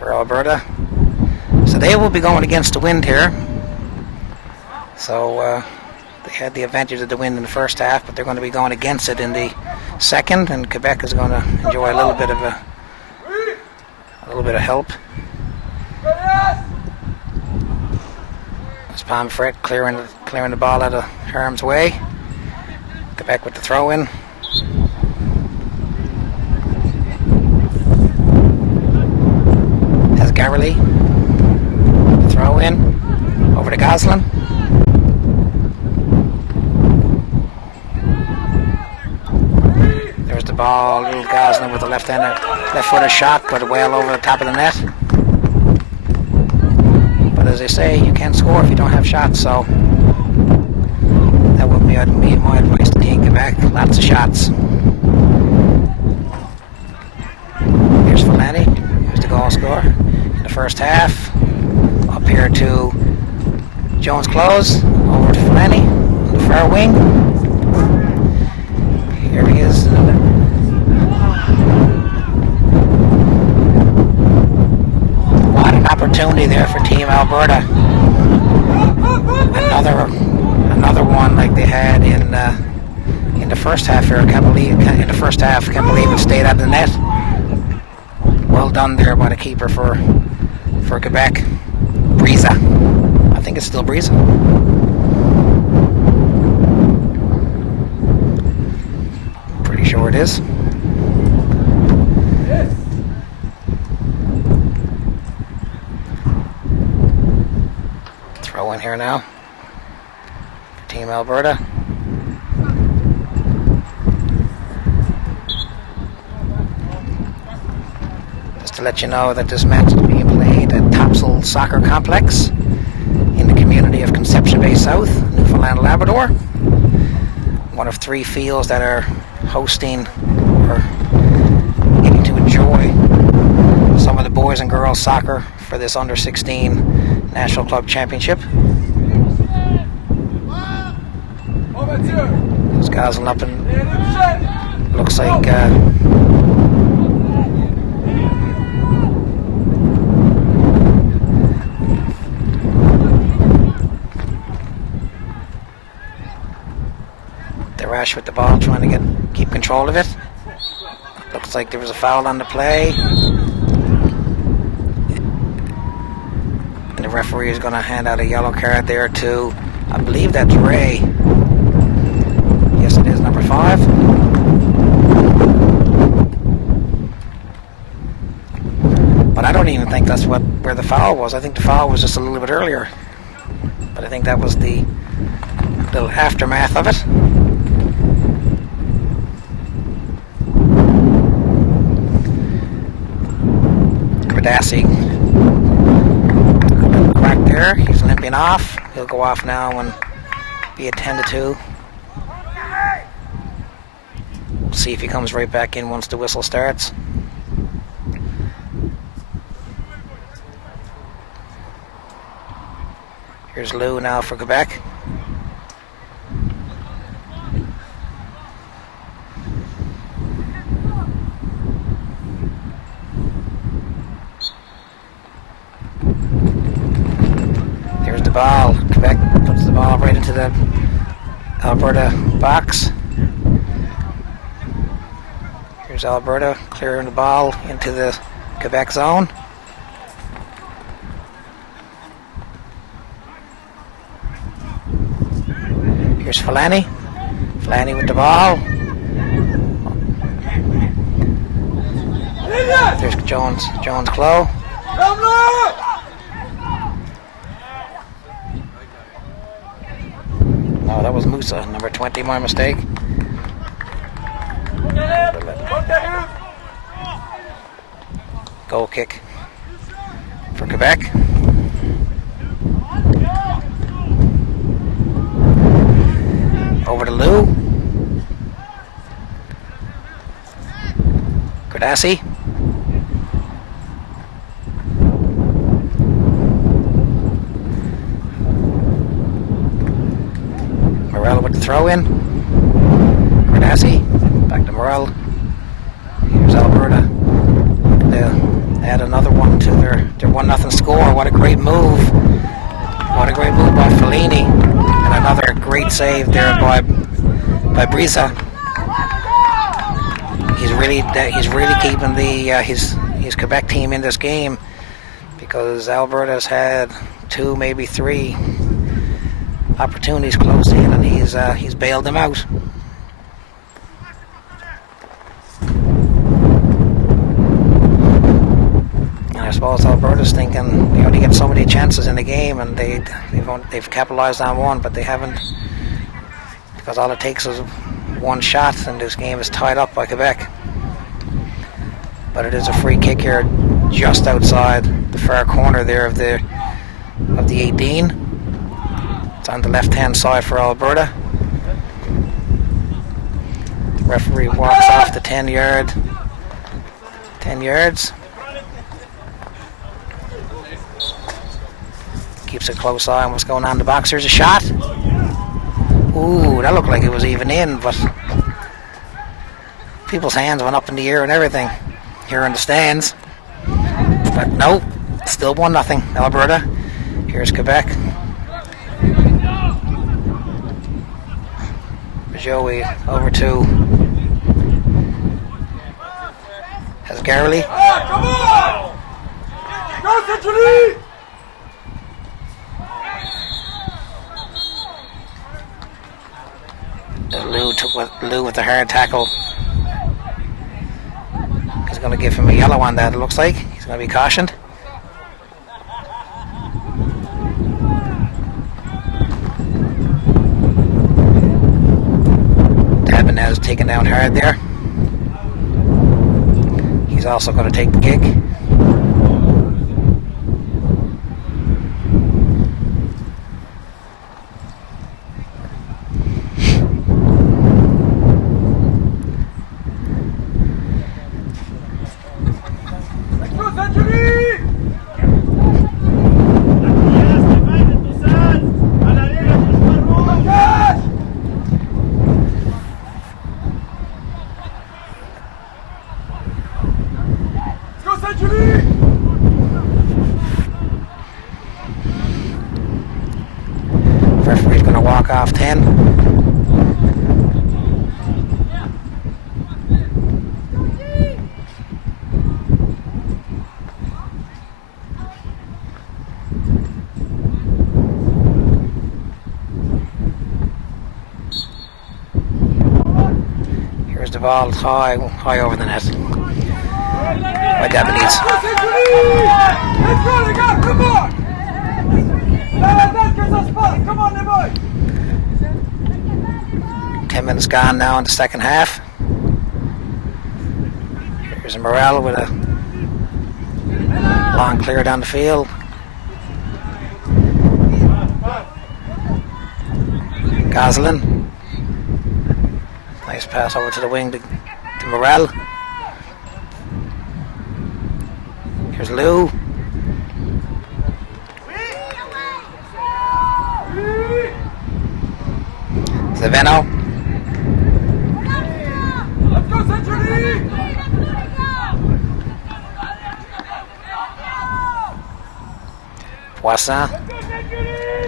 Alberta. So they will be going against the wind here. So they had the advantage of the wind in the first half, but they're going to be going against it in the second, and Quebec is going to enjoy a little bit of help. It's Pomfret clearing the ball out of harm's way. Quebec with the throw in. Has Garreley throw in over to Goslin. There's the ball, little Goslin with a left-footed shot, but well over the top of the net. But as they say, you can't score if you don't have shots, so that would be my advice to Team Quebec. Lots of shots. Here's Fulani, who's the goal scorer in the first half. Up here to Jones Close, over to Fulani on the far wing. Here he is. What an opportunity there for Team Alberta. Another one like they had in the first half here. Can't believe it stayed out of the net. Well done there by the keeper for Quebec. Breeza. I think it's still Breeza. Pretty sure it is. Throw in here now for Team Alberta. Just to let you know that this match is being played at Topsail Soccer Complex in the community of Conception Bay South, Newfoundland, Labrador. One of 3 fields that are hosting or getting to enjoy some of the boys and girls soccer for this under 16 National Club Championship. There's Goslin up and looks like Rash with the ball, trying to keep control of it. Looks like there was a foul on the play. And the referee is going to hand out a yellow card there to, I believe that's Ray. Yes, it is, number 5. don't even think that's where the foul was. I think the foul was just a little bit earlier. But I think that was the little aftermath of it. Gradassi, crack there. He's limping off. He'll go off now and be a 10-2. See if he comes right back in once the whistle starts. Here's Lou now for Quebec. There's the ball. Quebec puts the ball right into the Alberta box. Here's Alberta clearing the ball into the Quebec zone. Here's Falani. Falani with the ball. There's Jones. Clough. No, that was Musa. Number 20, my mistake. Goal kick for Quebec. Over to Lou. Gradassi. Morel with the throw in. Gradassi. Back to Morel. Here's Alberta. They'll add another one to their 1-0 score. What a great move. What a great move by Fellini. And another great save there by Brisa. He's really keeping his Quebec team in this game, because Alberta's had 2, maybe 3 opportunities close in, and he's bailed them out. And I suppose Alberta's thinking they only get so many chances in the game, and they've capitalized on one, but they haven't, because all it takes is one shot, and this game is tied up by Quebec. But it is a free kick here, just outside the far corner there of the 18. It's on the left-hand side for Alberta. The referee walks off the 10 yards. Keeps a close eye on what's going on in the box. There's a shot. Ooh, that looked like it was even in, but people's hands went up in the air and everything here in the stands. But no, still 1-0 Alberta. Here's Quebec. Joey over to Hasgarley. Come on! Go Century! Lou with the hard tackle. He's going to give him a yellow on that, it looks like. He's going to be cautioned. Tabin has taken down hard there. He's also going to take the kick. Referee's going to walk off 10. Here's the ball high over the net. by deputies. Go Saint-Julie! Let's go, les gars, come on! Là, la tête que ça se passe, come on, les boys! 10 minutes gone now in the second half. Here's Morel with a long clear down the field. Goslin. Nice pass over to the wing to Morel. Here's Lou. Savino. Let's go Saint-Julie! Poisson.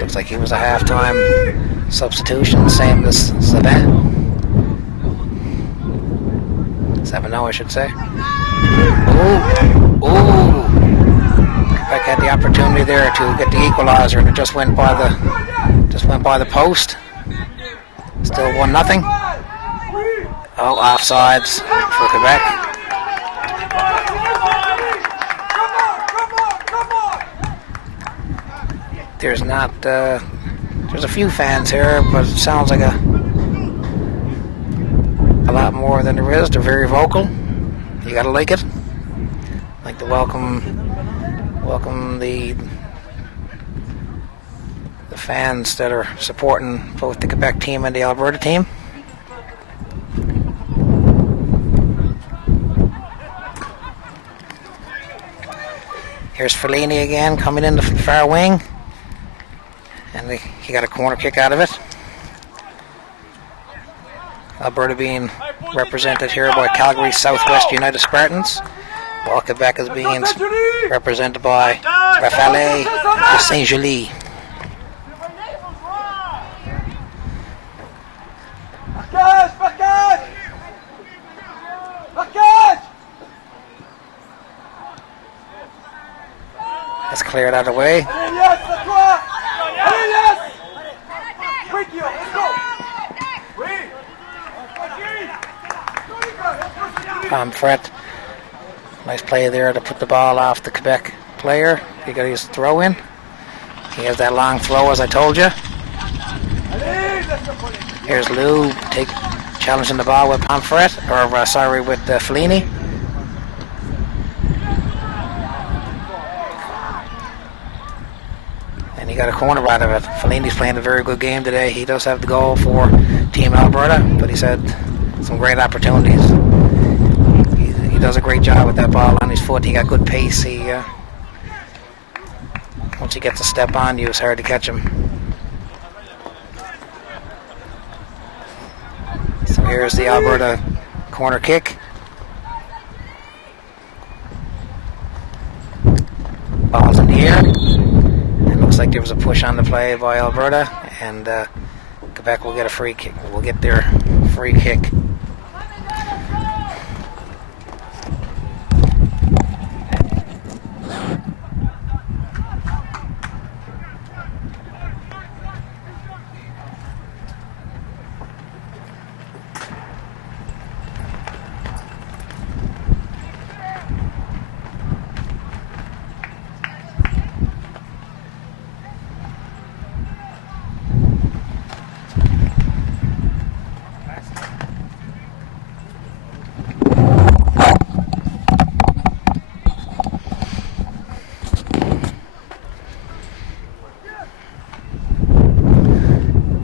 Looks like he was a halftime substitution, same as Savin. Savino, I should say. Ooh. Quebec had the opportunity there to get the equalizer, and it just went by the post. Still 1-0. Oh, offsides for Quebec. There's not. There's a few fans here, but it sounds like a lot more than there is. They're very vocal. You gotta like it. Like to welcome the fans that are supporting both the Quebec team and the Alberta team. Here's Fellini again coming in the far wing, and he got a corner kick out of it. Alberta being represented here by Calgary Southwest United Spartans, while Quebec is being represented by Rafale de Saint-Julie. That's cleared out of the way. Fret. Nice play there to put the ball off the Quebec player. He got his throw in. He has that long throw, as I told you. Here's Lou challenging the ball with Pomfret, with Fellini. And he got a corner out of it. Fellini's playing a very good game today. He does have the goal for Team Alberta, but he's had some great opportunities. He does a great job with that ball on his foot. He got good pace. Once he gets a step on you, it's hard to catch him. So here's the Alberta corner kick. Ball's in the air. It looks like there was a push on the play by Alberta, and Quebec will get a free kick. Will get their free kick.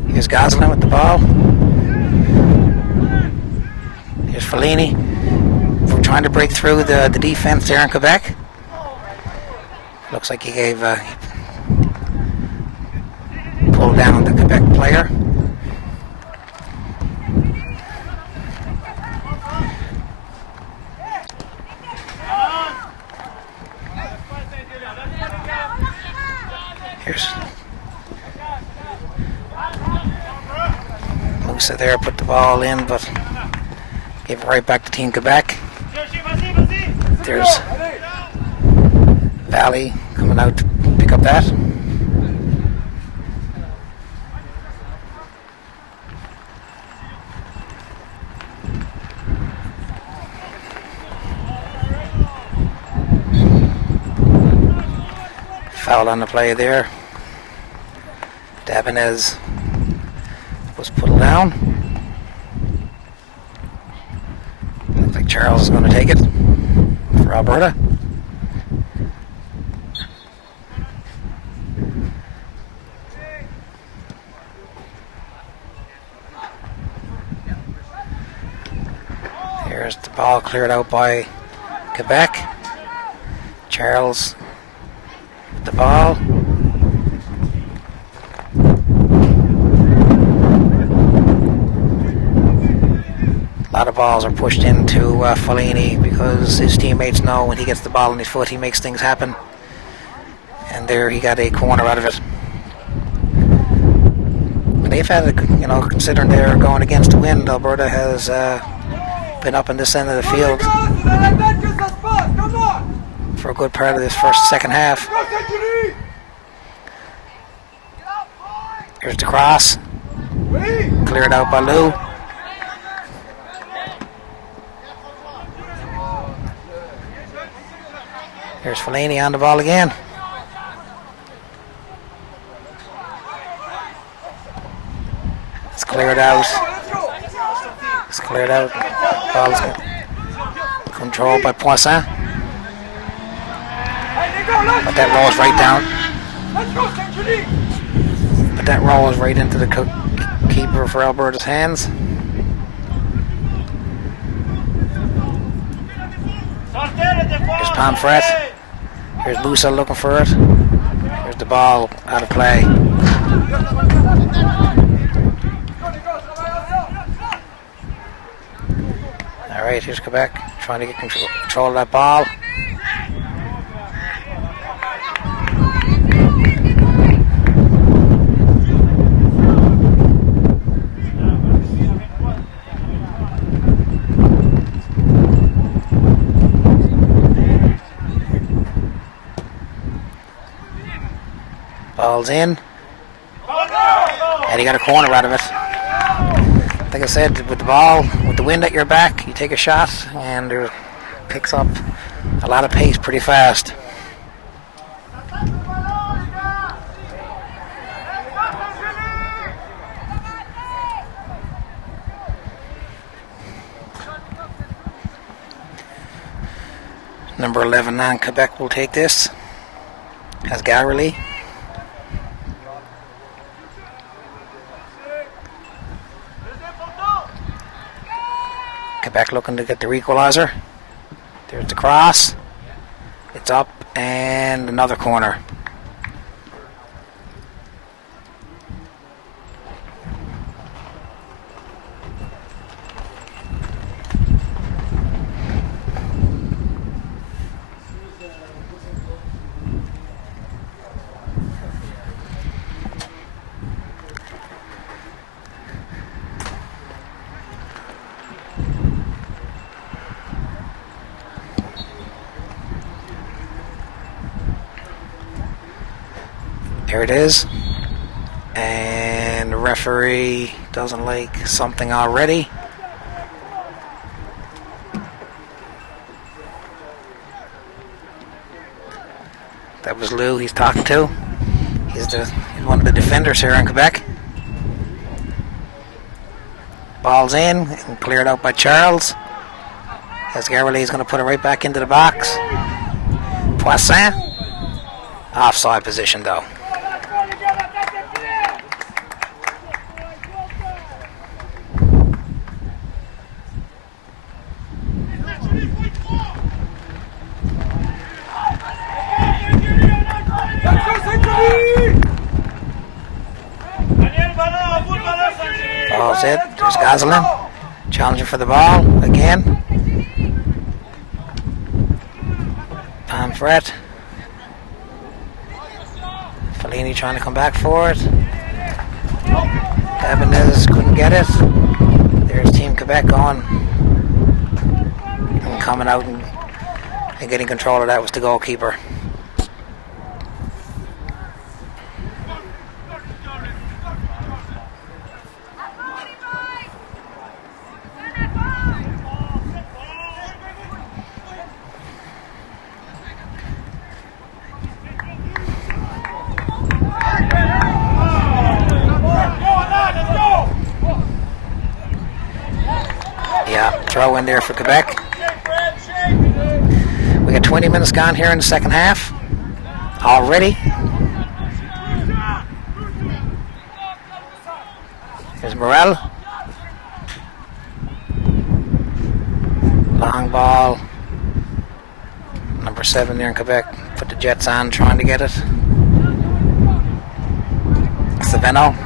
Here's Goslin with the ball. Here's Fellini. We're trying to break through the defense there in Quebec. Looks like he pulled down the Quebec player. Here's Musa there, put the ball in, but gave it right back to Team Quebec. There's Valley coming out to pick up that. Foul on the play there. Davenez was put down. Looks like Charles is going to take it for Alberta. Here's the ball cleared out by Quebec. Charles with the ball. A lot of balls are pushed into Fellini because his teammates know when he gets the ball in his foot, he makes things happen. And there he got a corner out of it. But they've had, considering they're going against the wind, Alberta has been up in this end of the field for a good part of this second half. Here's the cross. Cleared out by Lou. Here's Fellini on the ball again. It's cleared out. It's cleared out. Ball's controlled by Poisson. But that rolls right down. But that rolls right into the keeper for Alberta's hands. Here's Pomfret. Here's Musa looking for it. Here's the ball out of play. Alright, here's Quebec trying to get control of that ball. Ball's in. And he got a corner out of it. Like I said, with the ball, with the wind at your back, you take a shot and it picks up a lot of pace pretty fast. Number 11 on Quebec will take this. Has Garreley. Quebec looking to get the equalizer. There's the cross. It's up and another corner. There it is. And the referee doesn't like something already. That was Lou he's talking to. He's one of the defenders here in Quebec. Ball's in and cleared out by Charles. As Garreley is going to put it right back into the box. Poisson. Offside position though. Ball's it. There's Gosselin. Challenging for the ball again. Pomfret. Fellini trying to come back for it. Davenez couldn't get it. There's Team Quebec on. And coming out and getting control of that was the goalkeeper. Yeah, throw in there for Quebec. We got 20 minutes gone here in the second half. Already. Here's Morel. Long ball. Number 7 there in Quebec. Put the Jets on, trying to get it. Savino.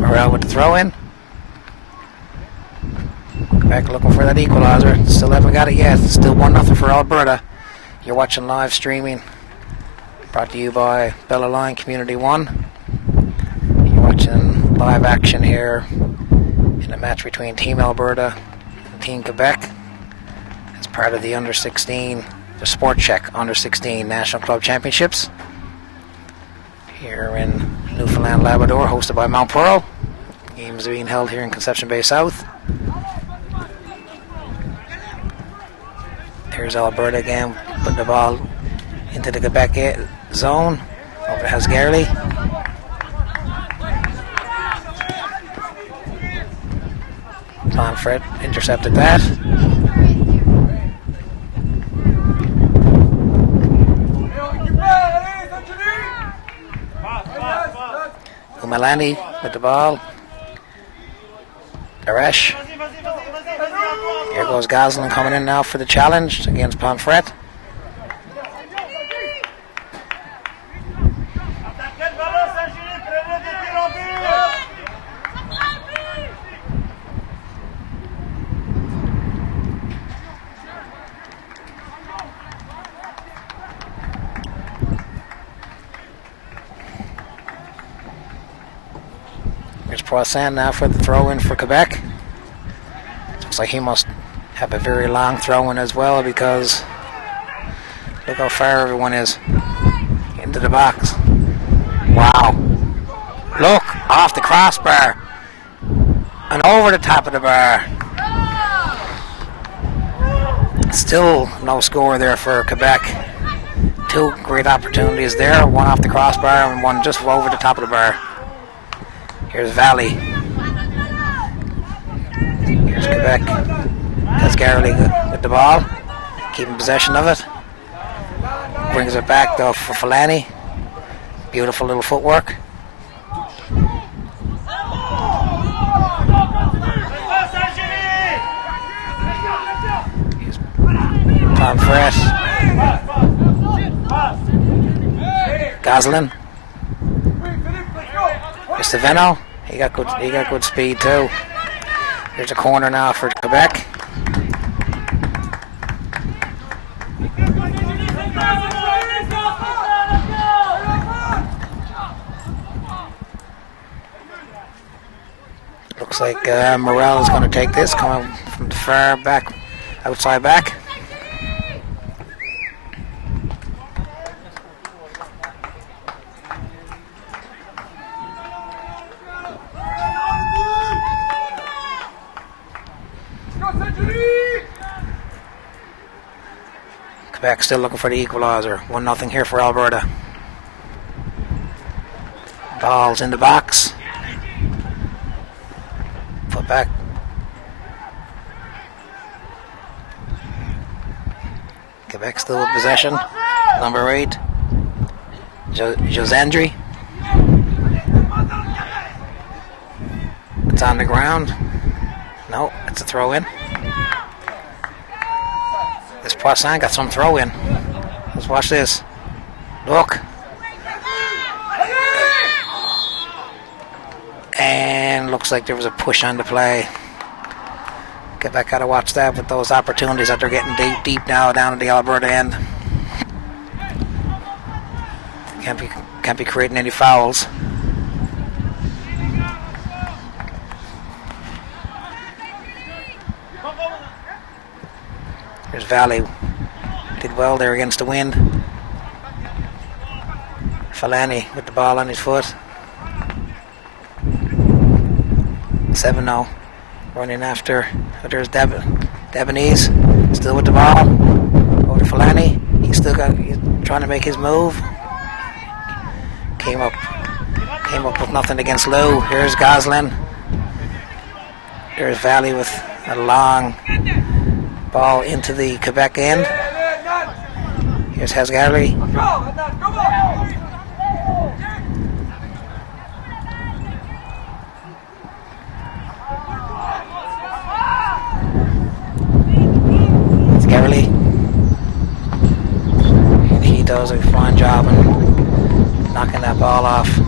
Morel with the throw in. Back looking for that equalizer. Still haven't got it yet. Still 1-0 for Alberta. You're watching live streaming. Brought to you by Bella Line Community 1. You're watching live action here in a match between Team Alberta and Team Quebec as part of the Under 16, the Sport Check Under 16 National Club Championships here in Newfoundland, Labrador, hosted by Mount Pearl. Games are being held here in Conception Bay South. Here's Alberta again, putting the ball into the Quebec zone. Over to Hasgarley. Manfred intercepted that. Umalani with the ball. Daresh. Here goes Gosling coming in now for the challenge against Pomfret. Here's Poisson now for the throw-in for Quebec. Looks like he must have a very long throw-in as well, because look how far everyone is into the box. Wow. Look, off the crossbar and over the top of the bar. Still no score there for Quebec. Two great opportunities there, one off the crossbar and one just over the top of the bar. Here's Valley. Here's Quebec. Hasgarley with the ball, keeping possession of it. Brings it back though for Falani. Beautiful little footwork. Here's Pomfret. Goslin. Here's Savino. He got good speed too. Here's a corner now for Quebec. Looks like Morel is going to take this, coming from the far back, outside back. Quebec still looking for the equalizer. 1-0 here for Alberta. Ball's in the box. Put back. Quebec still with possession. Number 8. Josandri. It's on the ground. No, it's a throw in. This Poisson got some throw in. Let's watch this. Look. And looks like there was a push on the play. Quebec got to watch that with those opportunities that they're getting deep now down at the Alberta end. Can't be creating any fouls. Here's Valley. Did well there against the wind. Falani with the ball on his foot. 7-0. Running after. There's Debonese. Still with the ball. Over to Fulani. He's trying to make his move. Came up with nothing against Lou. Here's Goslin. There's Valley with a long ball into the Quebec end. Here's Hasgarley. Hasgarley. And he does a fine job in knocking that ball off.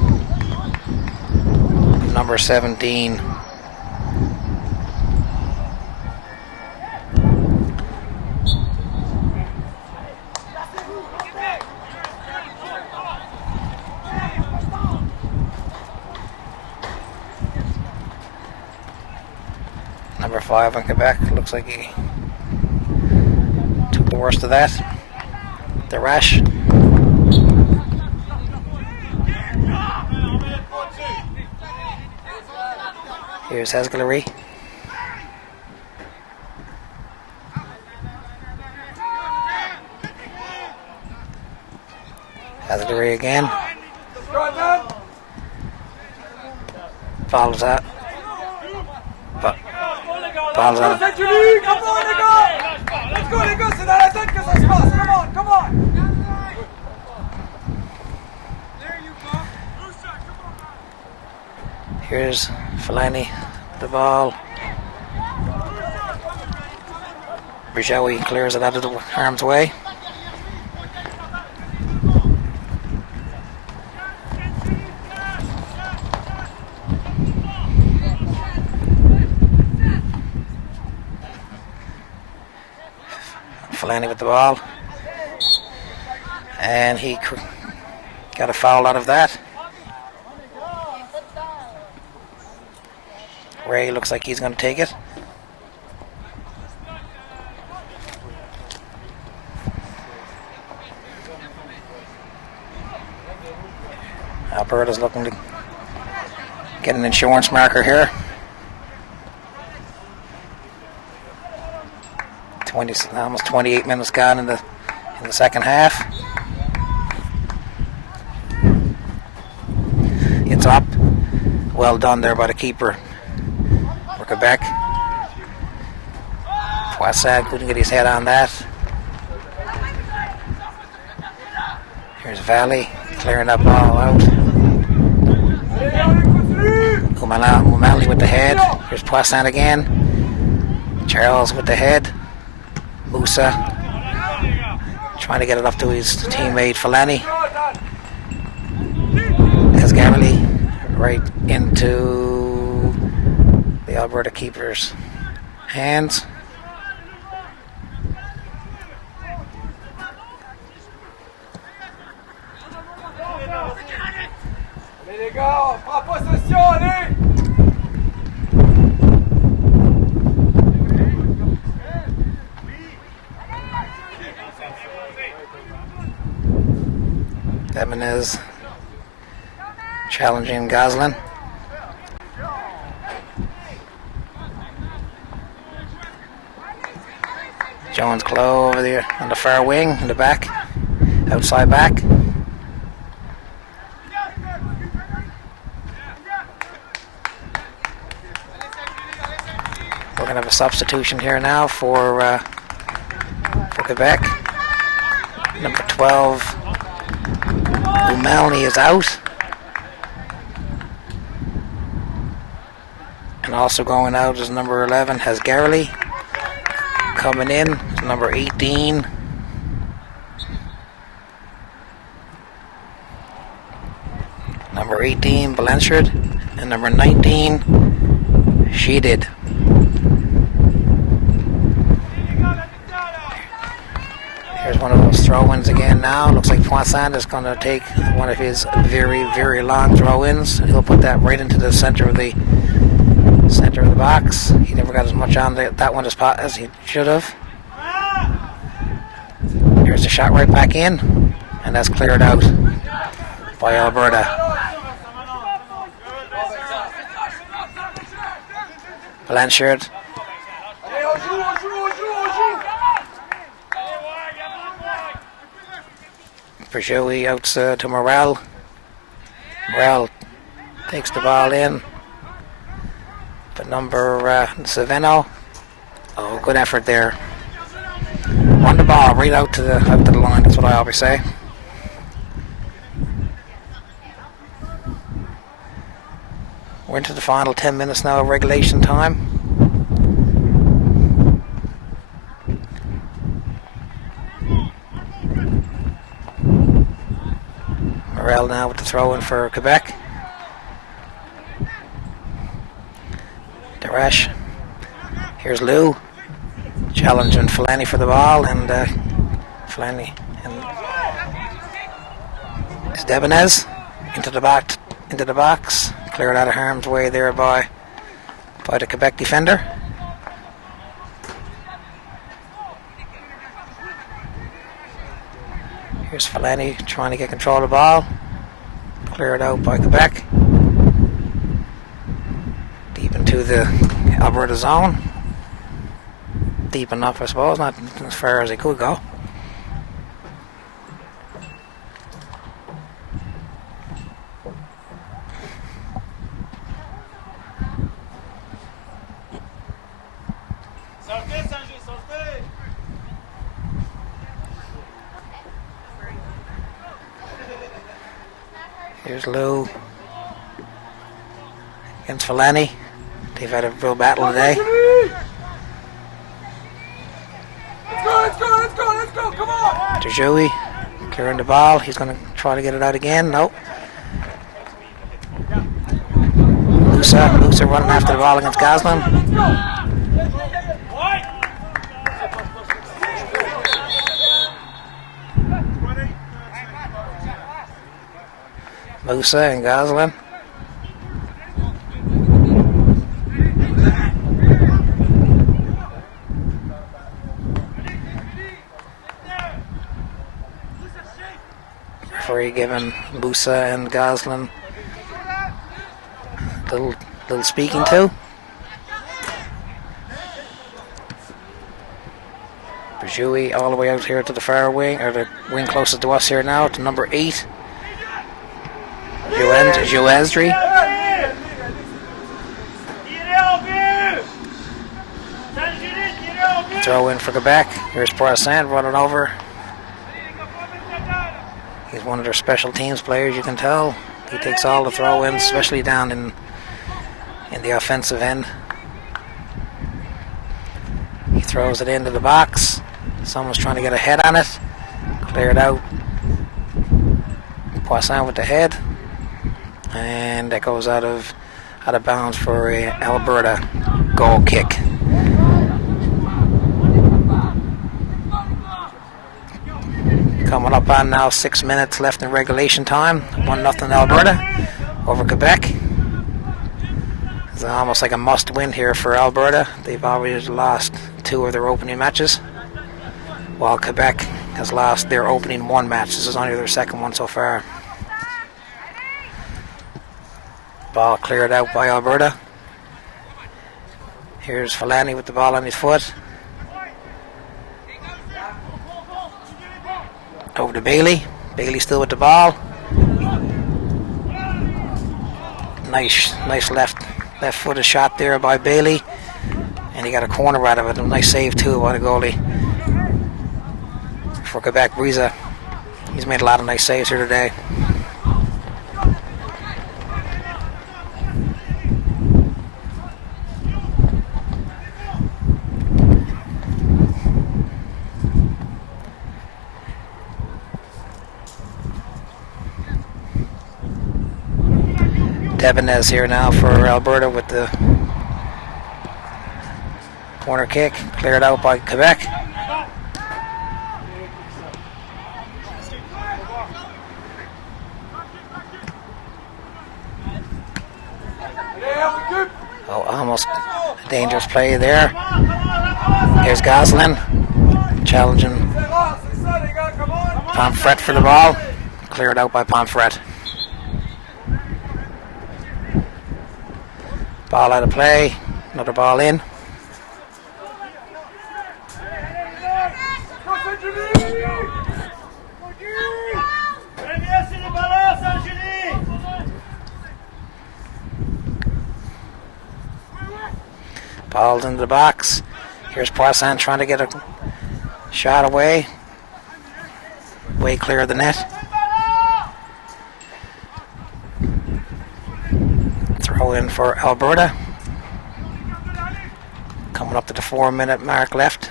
Number 17. Number 5 in Quebec. Looks like he took the worst of that. The rash. Here's Hasgarley. Hasgarley again. Follows that. Follows that. Come on, les gars! Let's go, les gars, c'est dans la tête que ça se passe. Come on, come on! Here's Fulani, the ball. Brigeoui clears it out of the harm's way. Fulani with the ball. And he got a foul out of that. Ray looks like he's going to take it. Alberta's looking to get an insurance marker here. almost 28 minutes gone in the second half. It's up. Well done there by the keeper for Quebec. Poissad couldn't get his head on that. Here's Valley clearing that ball out. O'Malley with the head. Here's Poisson again. Charles with the head. Musa trying to get it up to his teammate Fulani. Hasgarley right into the Alberta keeper's hands. Allez les gars, on prend possession, allez! Debenez challenging Goslin. Jones Clough over there on the far wing, in the back, outside back. We're going to have a substitution here now for Quebec. Number 12, O'Malley is out. And also going out is number 11, Hasgarley. Coming in is number 18. Number 18, Blanchard. And number 19, she did. Here's one of those throw-ins again now. Looks like Poisson is going to take one of his very, very long throw-ins. He'll put that right into the center of the box. He never got as much on that one as he should have. Here's the shot right back in, and that's cleared out by Alberta. Blanchard. Allez, on joue, on joue, on joue, on joue. Berjoui out to Morel. Morel takes the ball in. But number Savino. Oh, good effort there. Won the ball right out to the line. That's what I always say. We're into the final 10 minutes now of regulation time. Morel now with the throw in for Quebec. Darash. Here's Lou. Challenging Fellaini for the ball, and Fellaini and it's Debonez into the box. Cleared out of harm's way there by the Quebec defender. Here's Fellaini trying to get control of the ball. Cleared out by Quebec. Deep into the Alberta zone. Deep enough, I suppose, not as far as he could go. Here's Lou against Fellaini. They've had a real battle today. Let's go, come on! Berjoui clearing the ball. He's going to try to get it out again. Nope. Musa running after the ball against Goslin. Musa and Goslin. Referee giving Musa and Goslin a little speaking to. Berjoui all the way out here to the far wing, or the wing closest to us here now, to number 8. Joesdry. Throw in for Quebec. Here's Poisson running over. He's one of their special teams players, you can tell. He takes all the throw-ins, especially down in the offensive end. He throws it into the box. Someone's trying to get a head on it. Cleared out. Poisson with the head. And that goes out of bounds for a Alberta goal kick. Coming up on now 6 minutes left in regulation time. 1-0 Alberta over Quebec. It's almost like a must-win here for Alberta. They've already lost 2 of their opening matches, while Quebec has lost their opening 1 match. This is only their second one so far. Ball cleared out by Alberta. Here's Fellaini with the ball on his foot. Over to Bailey. Bailey still with the ball. Nice left footed shot there by Bailey. And he got a corner out of it. A nice save too by the goalie for Quebec, Briza. He's made a lot of nice saves here today. Debonez here now for Alberta with the corner kick. Cleared out by Quebec. Oh, almost a dangerous play there. Here's Goslin challenging Pomfret for the ball. Cleared out by Pomfret. Ball out of play. Another ball in. Ball's into the box. Here's Poisson trying to get a shot away. Way clear of the net. Throw in for Alberta. Coming up to the 4-minute mark left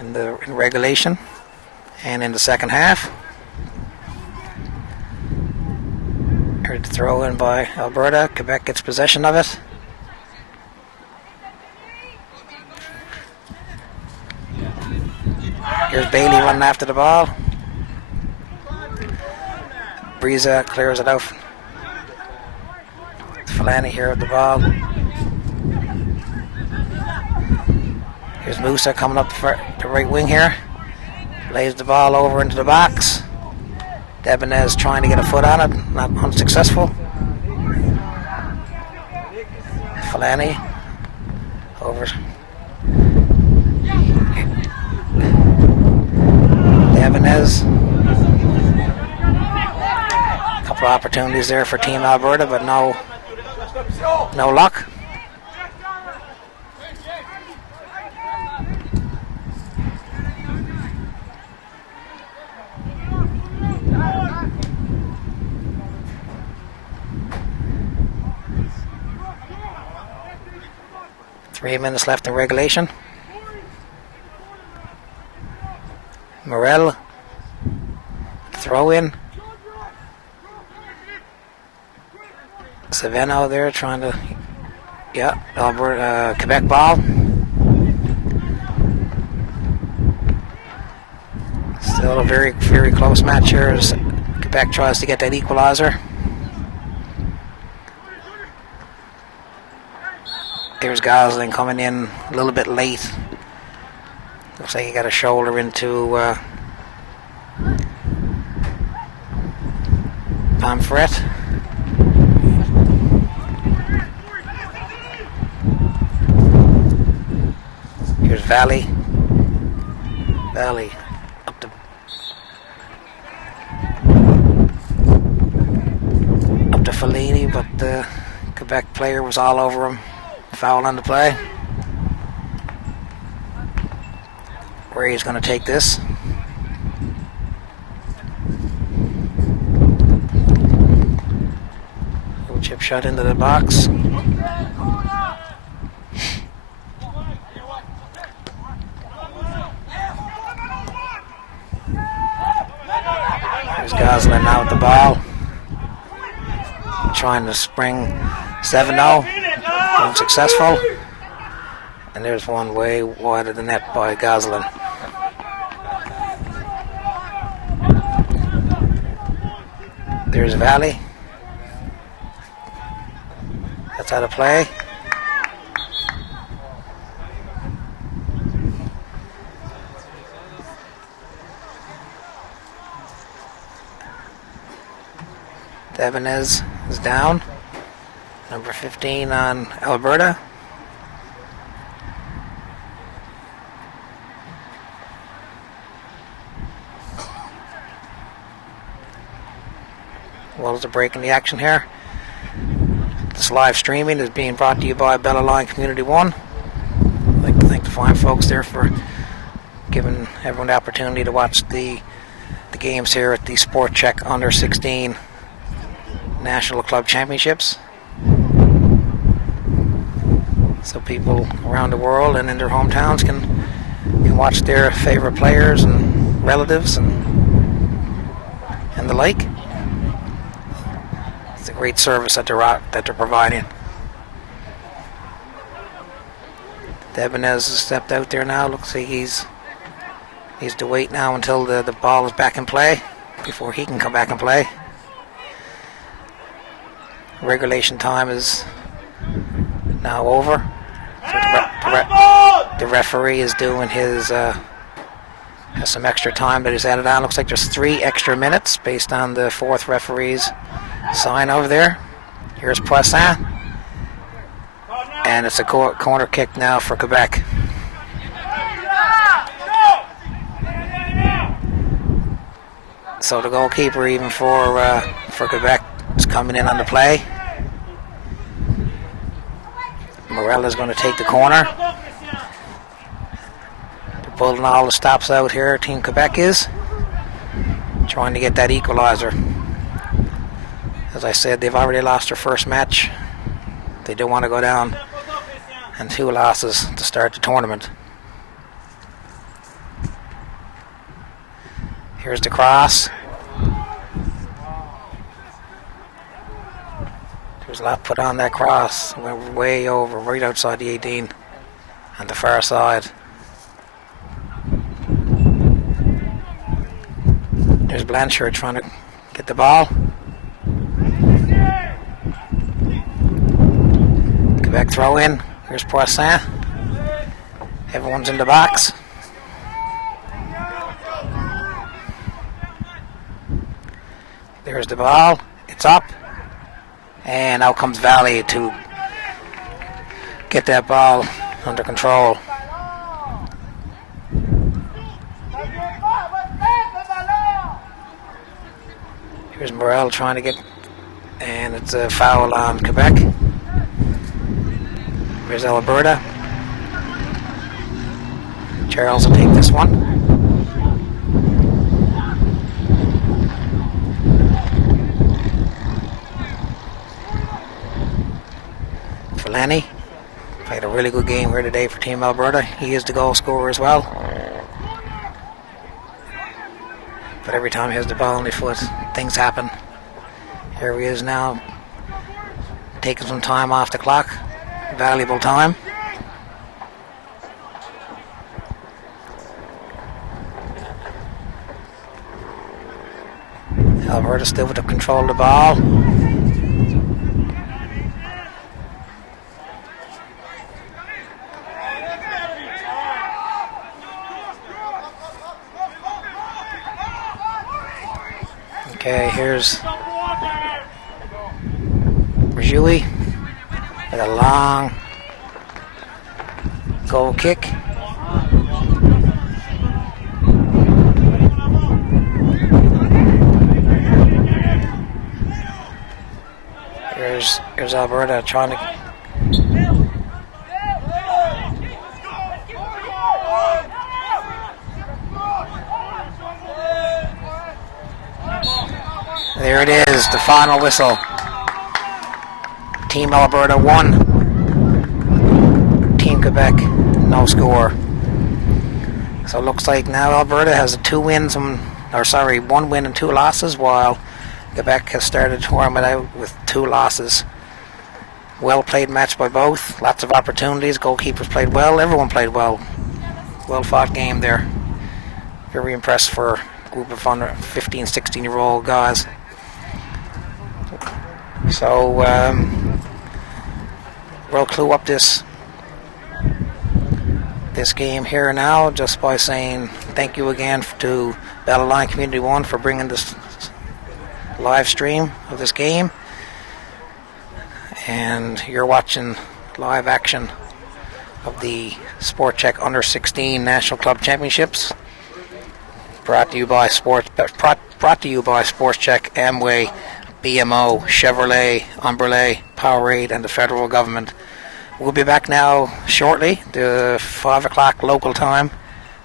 in regulation and in the second half. Here's the throw in by Alberta. Quebec gets possession of it. Here's Bailey running after the ball. Breeza clears it out. Falani here with the ball. Here's Musa coming up for the right wing here. Lays the ball over into the box. Debonez trying to get a foot on it, not unsuccessful. Falani over. Debonez. A couple of opportunities there for Team Alberta, but no luck. Three minutes left in regulation. Morel, throw in. Saveno there trying to, Alberta, Quebec ball. Still a very, very close match here as Quebec tries to get that equalizer. Here's Gosling coming in a little bit late. Looks like he got a shoulder into Pamphret. Here's Valley. Valley up to Fellini, but the Quebec player was all over him. Foul on the play. Where he's going to take this. Little chip shot into the box. There's Gosling now with the ball. Trying to spring 7-0. Unsuccessful. And there's one way wide of the net by Gosling. There's Valley. That's out of play. Debonez is down. Number 15 on Alberta. Well, there's a break in the action here. This live streaming is being brought to you by Bella Line Community 1. I'd like to thank the fine folks there for giving everyone the opportunity to watch the games here at the Sport Check Under 16 National Club Championships. So people around the world and in their hometowns can watch their favorite players and relatives and the like. It's a great service that they're providing. Debonez has stepped out there now. Looks like he's to wait now until the ball is back in play before he can come back and play. Regulation time is now over. So the referee is doing his has some extra time that he's added on. Looks like there's 3 extra minutes based on the 4th referee's sign over there. Here's Poisson. And it's a corner kick now for Quebec. So the goalkeeper, even for Quebec, is coming in on the play. Morella's going to take the corner. They're pulling all the stops out here. Team Quebec is trying to get that equalizer. As I said, they've already lost their first match. They don't want to go down and 2 losses to start the tournament. Here's the cross. There's a lot put on that cross. Went way over, right outside the 18 on the far side. There's Blanchard trying to get the ball. Quebec throw in. Here's Poisson. Everyone's in the box. There's the ball. It's up. And out comes Valley to get that ball under control. Here's Morel trying to get, and it's a foul on Quebec. Here's Alberta. Charles will take this one. Fellaini played a really good game here today for Team Alberta. He is the goal scorer as well. But every time he has the ball on his foot, things happen. Here he is now, taking some time off the clock. Valuable time. Alberta still with the control of the ball. Okay, here's Rajui with a long goal kick. Here's Alberta trying to. There it is, the final whistle. Team Alberta 1. Team Quebec, no score. So it looks like now Alberta has 1 win and 2 losses, while Quebec has started the tournament out with 2 losses. Well played match by both. Lots of opportunities. Goalkeepers played well. Everyone played well. Well fought game there. Very impressed for a group of under 15, 16-year-old guys. So we'll clue up this game here now just by saying thank you again to Bella Line Community 1 for bringing this live stream of this game. And you're watching live action of the Sport Check Under 16 National Club Championships. Brought to you by Sports Check, Amway, BMO, Chevrolet, Umbrella, Powerade, and the federal government. We'll be back now shortly, the 5 o'clock local time.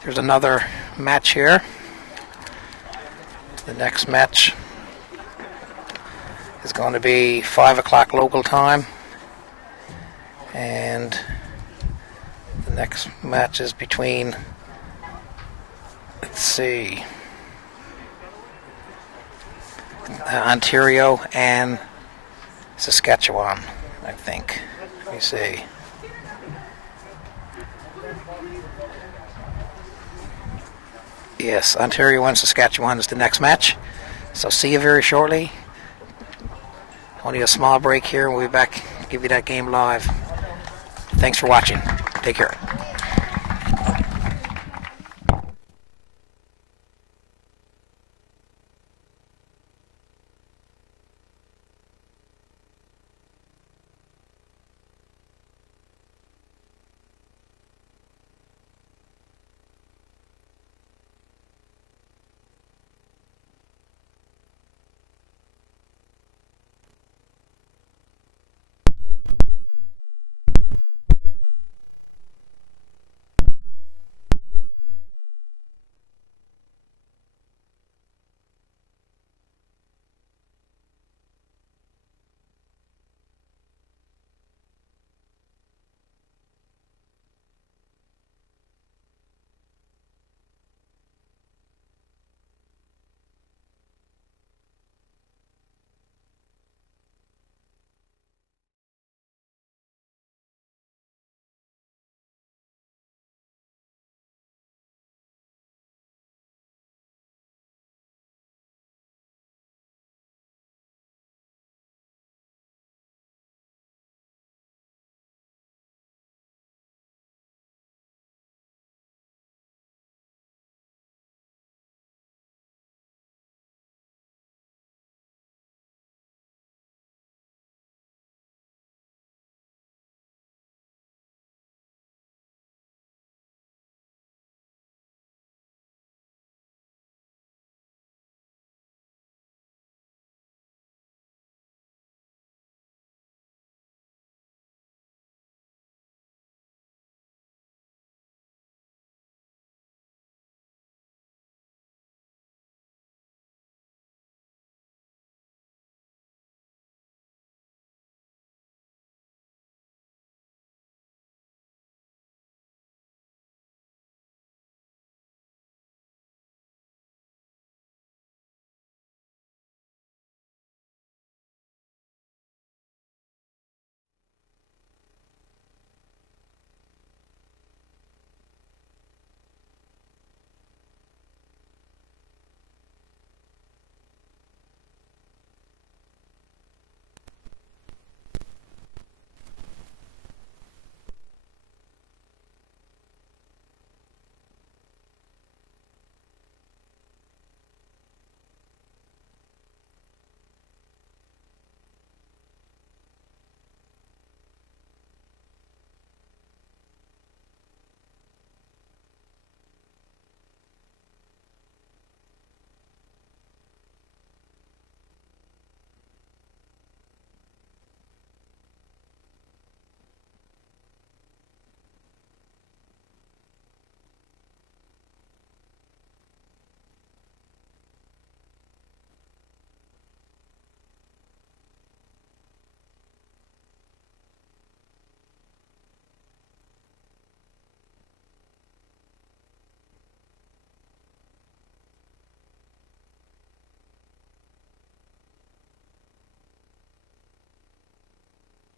There's another match here. The next match is going to be 5 o'clock local time. And the next match is between, let's see, Ontario and Saskatchewan, I think. Let me see. Yes, Ontario and Saskatchewan is the next match. So see you very shortly. Only a small break here, and we'll be back to give you that game live. Thanks for watching. Take care.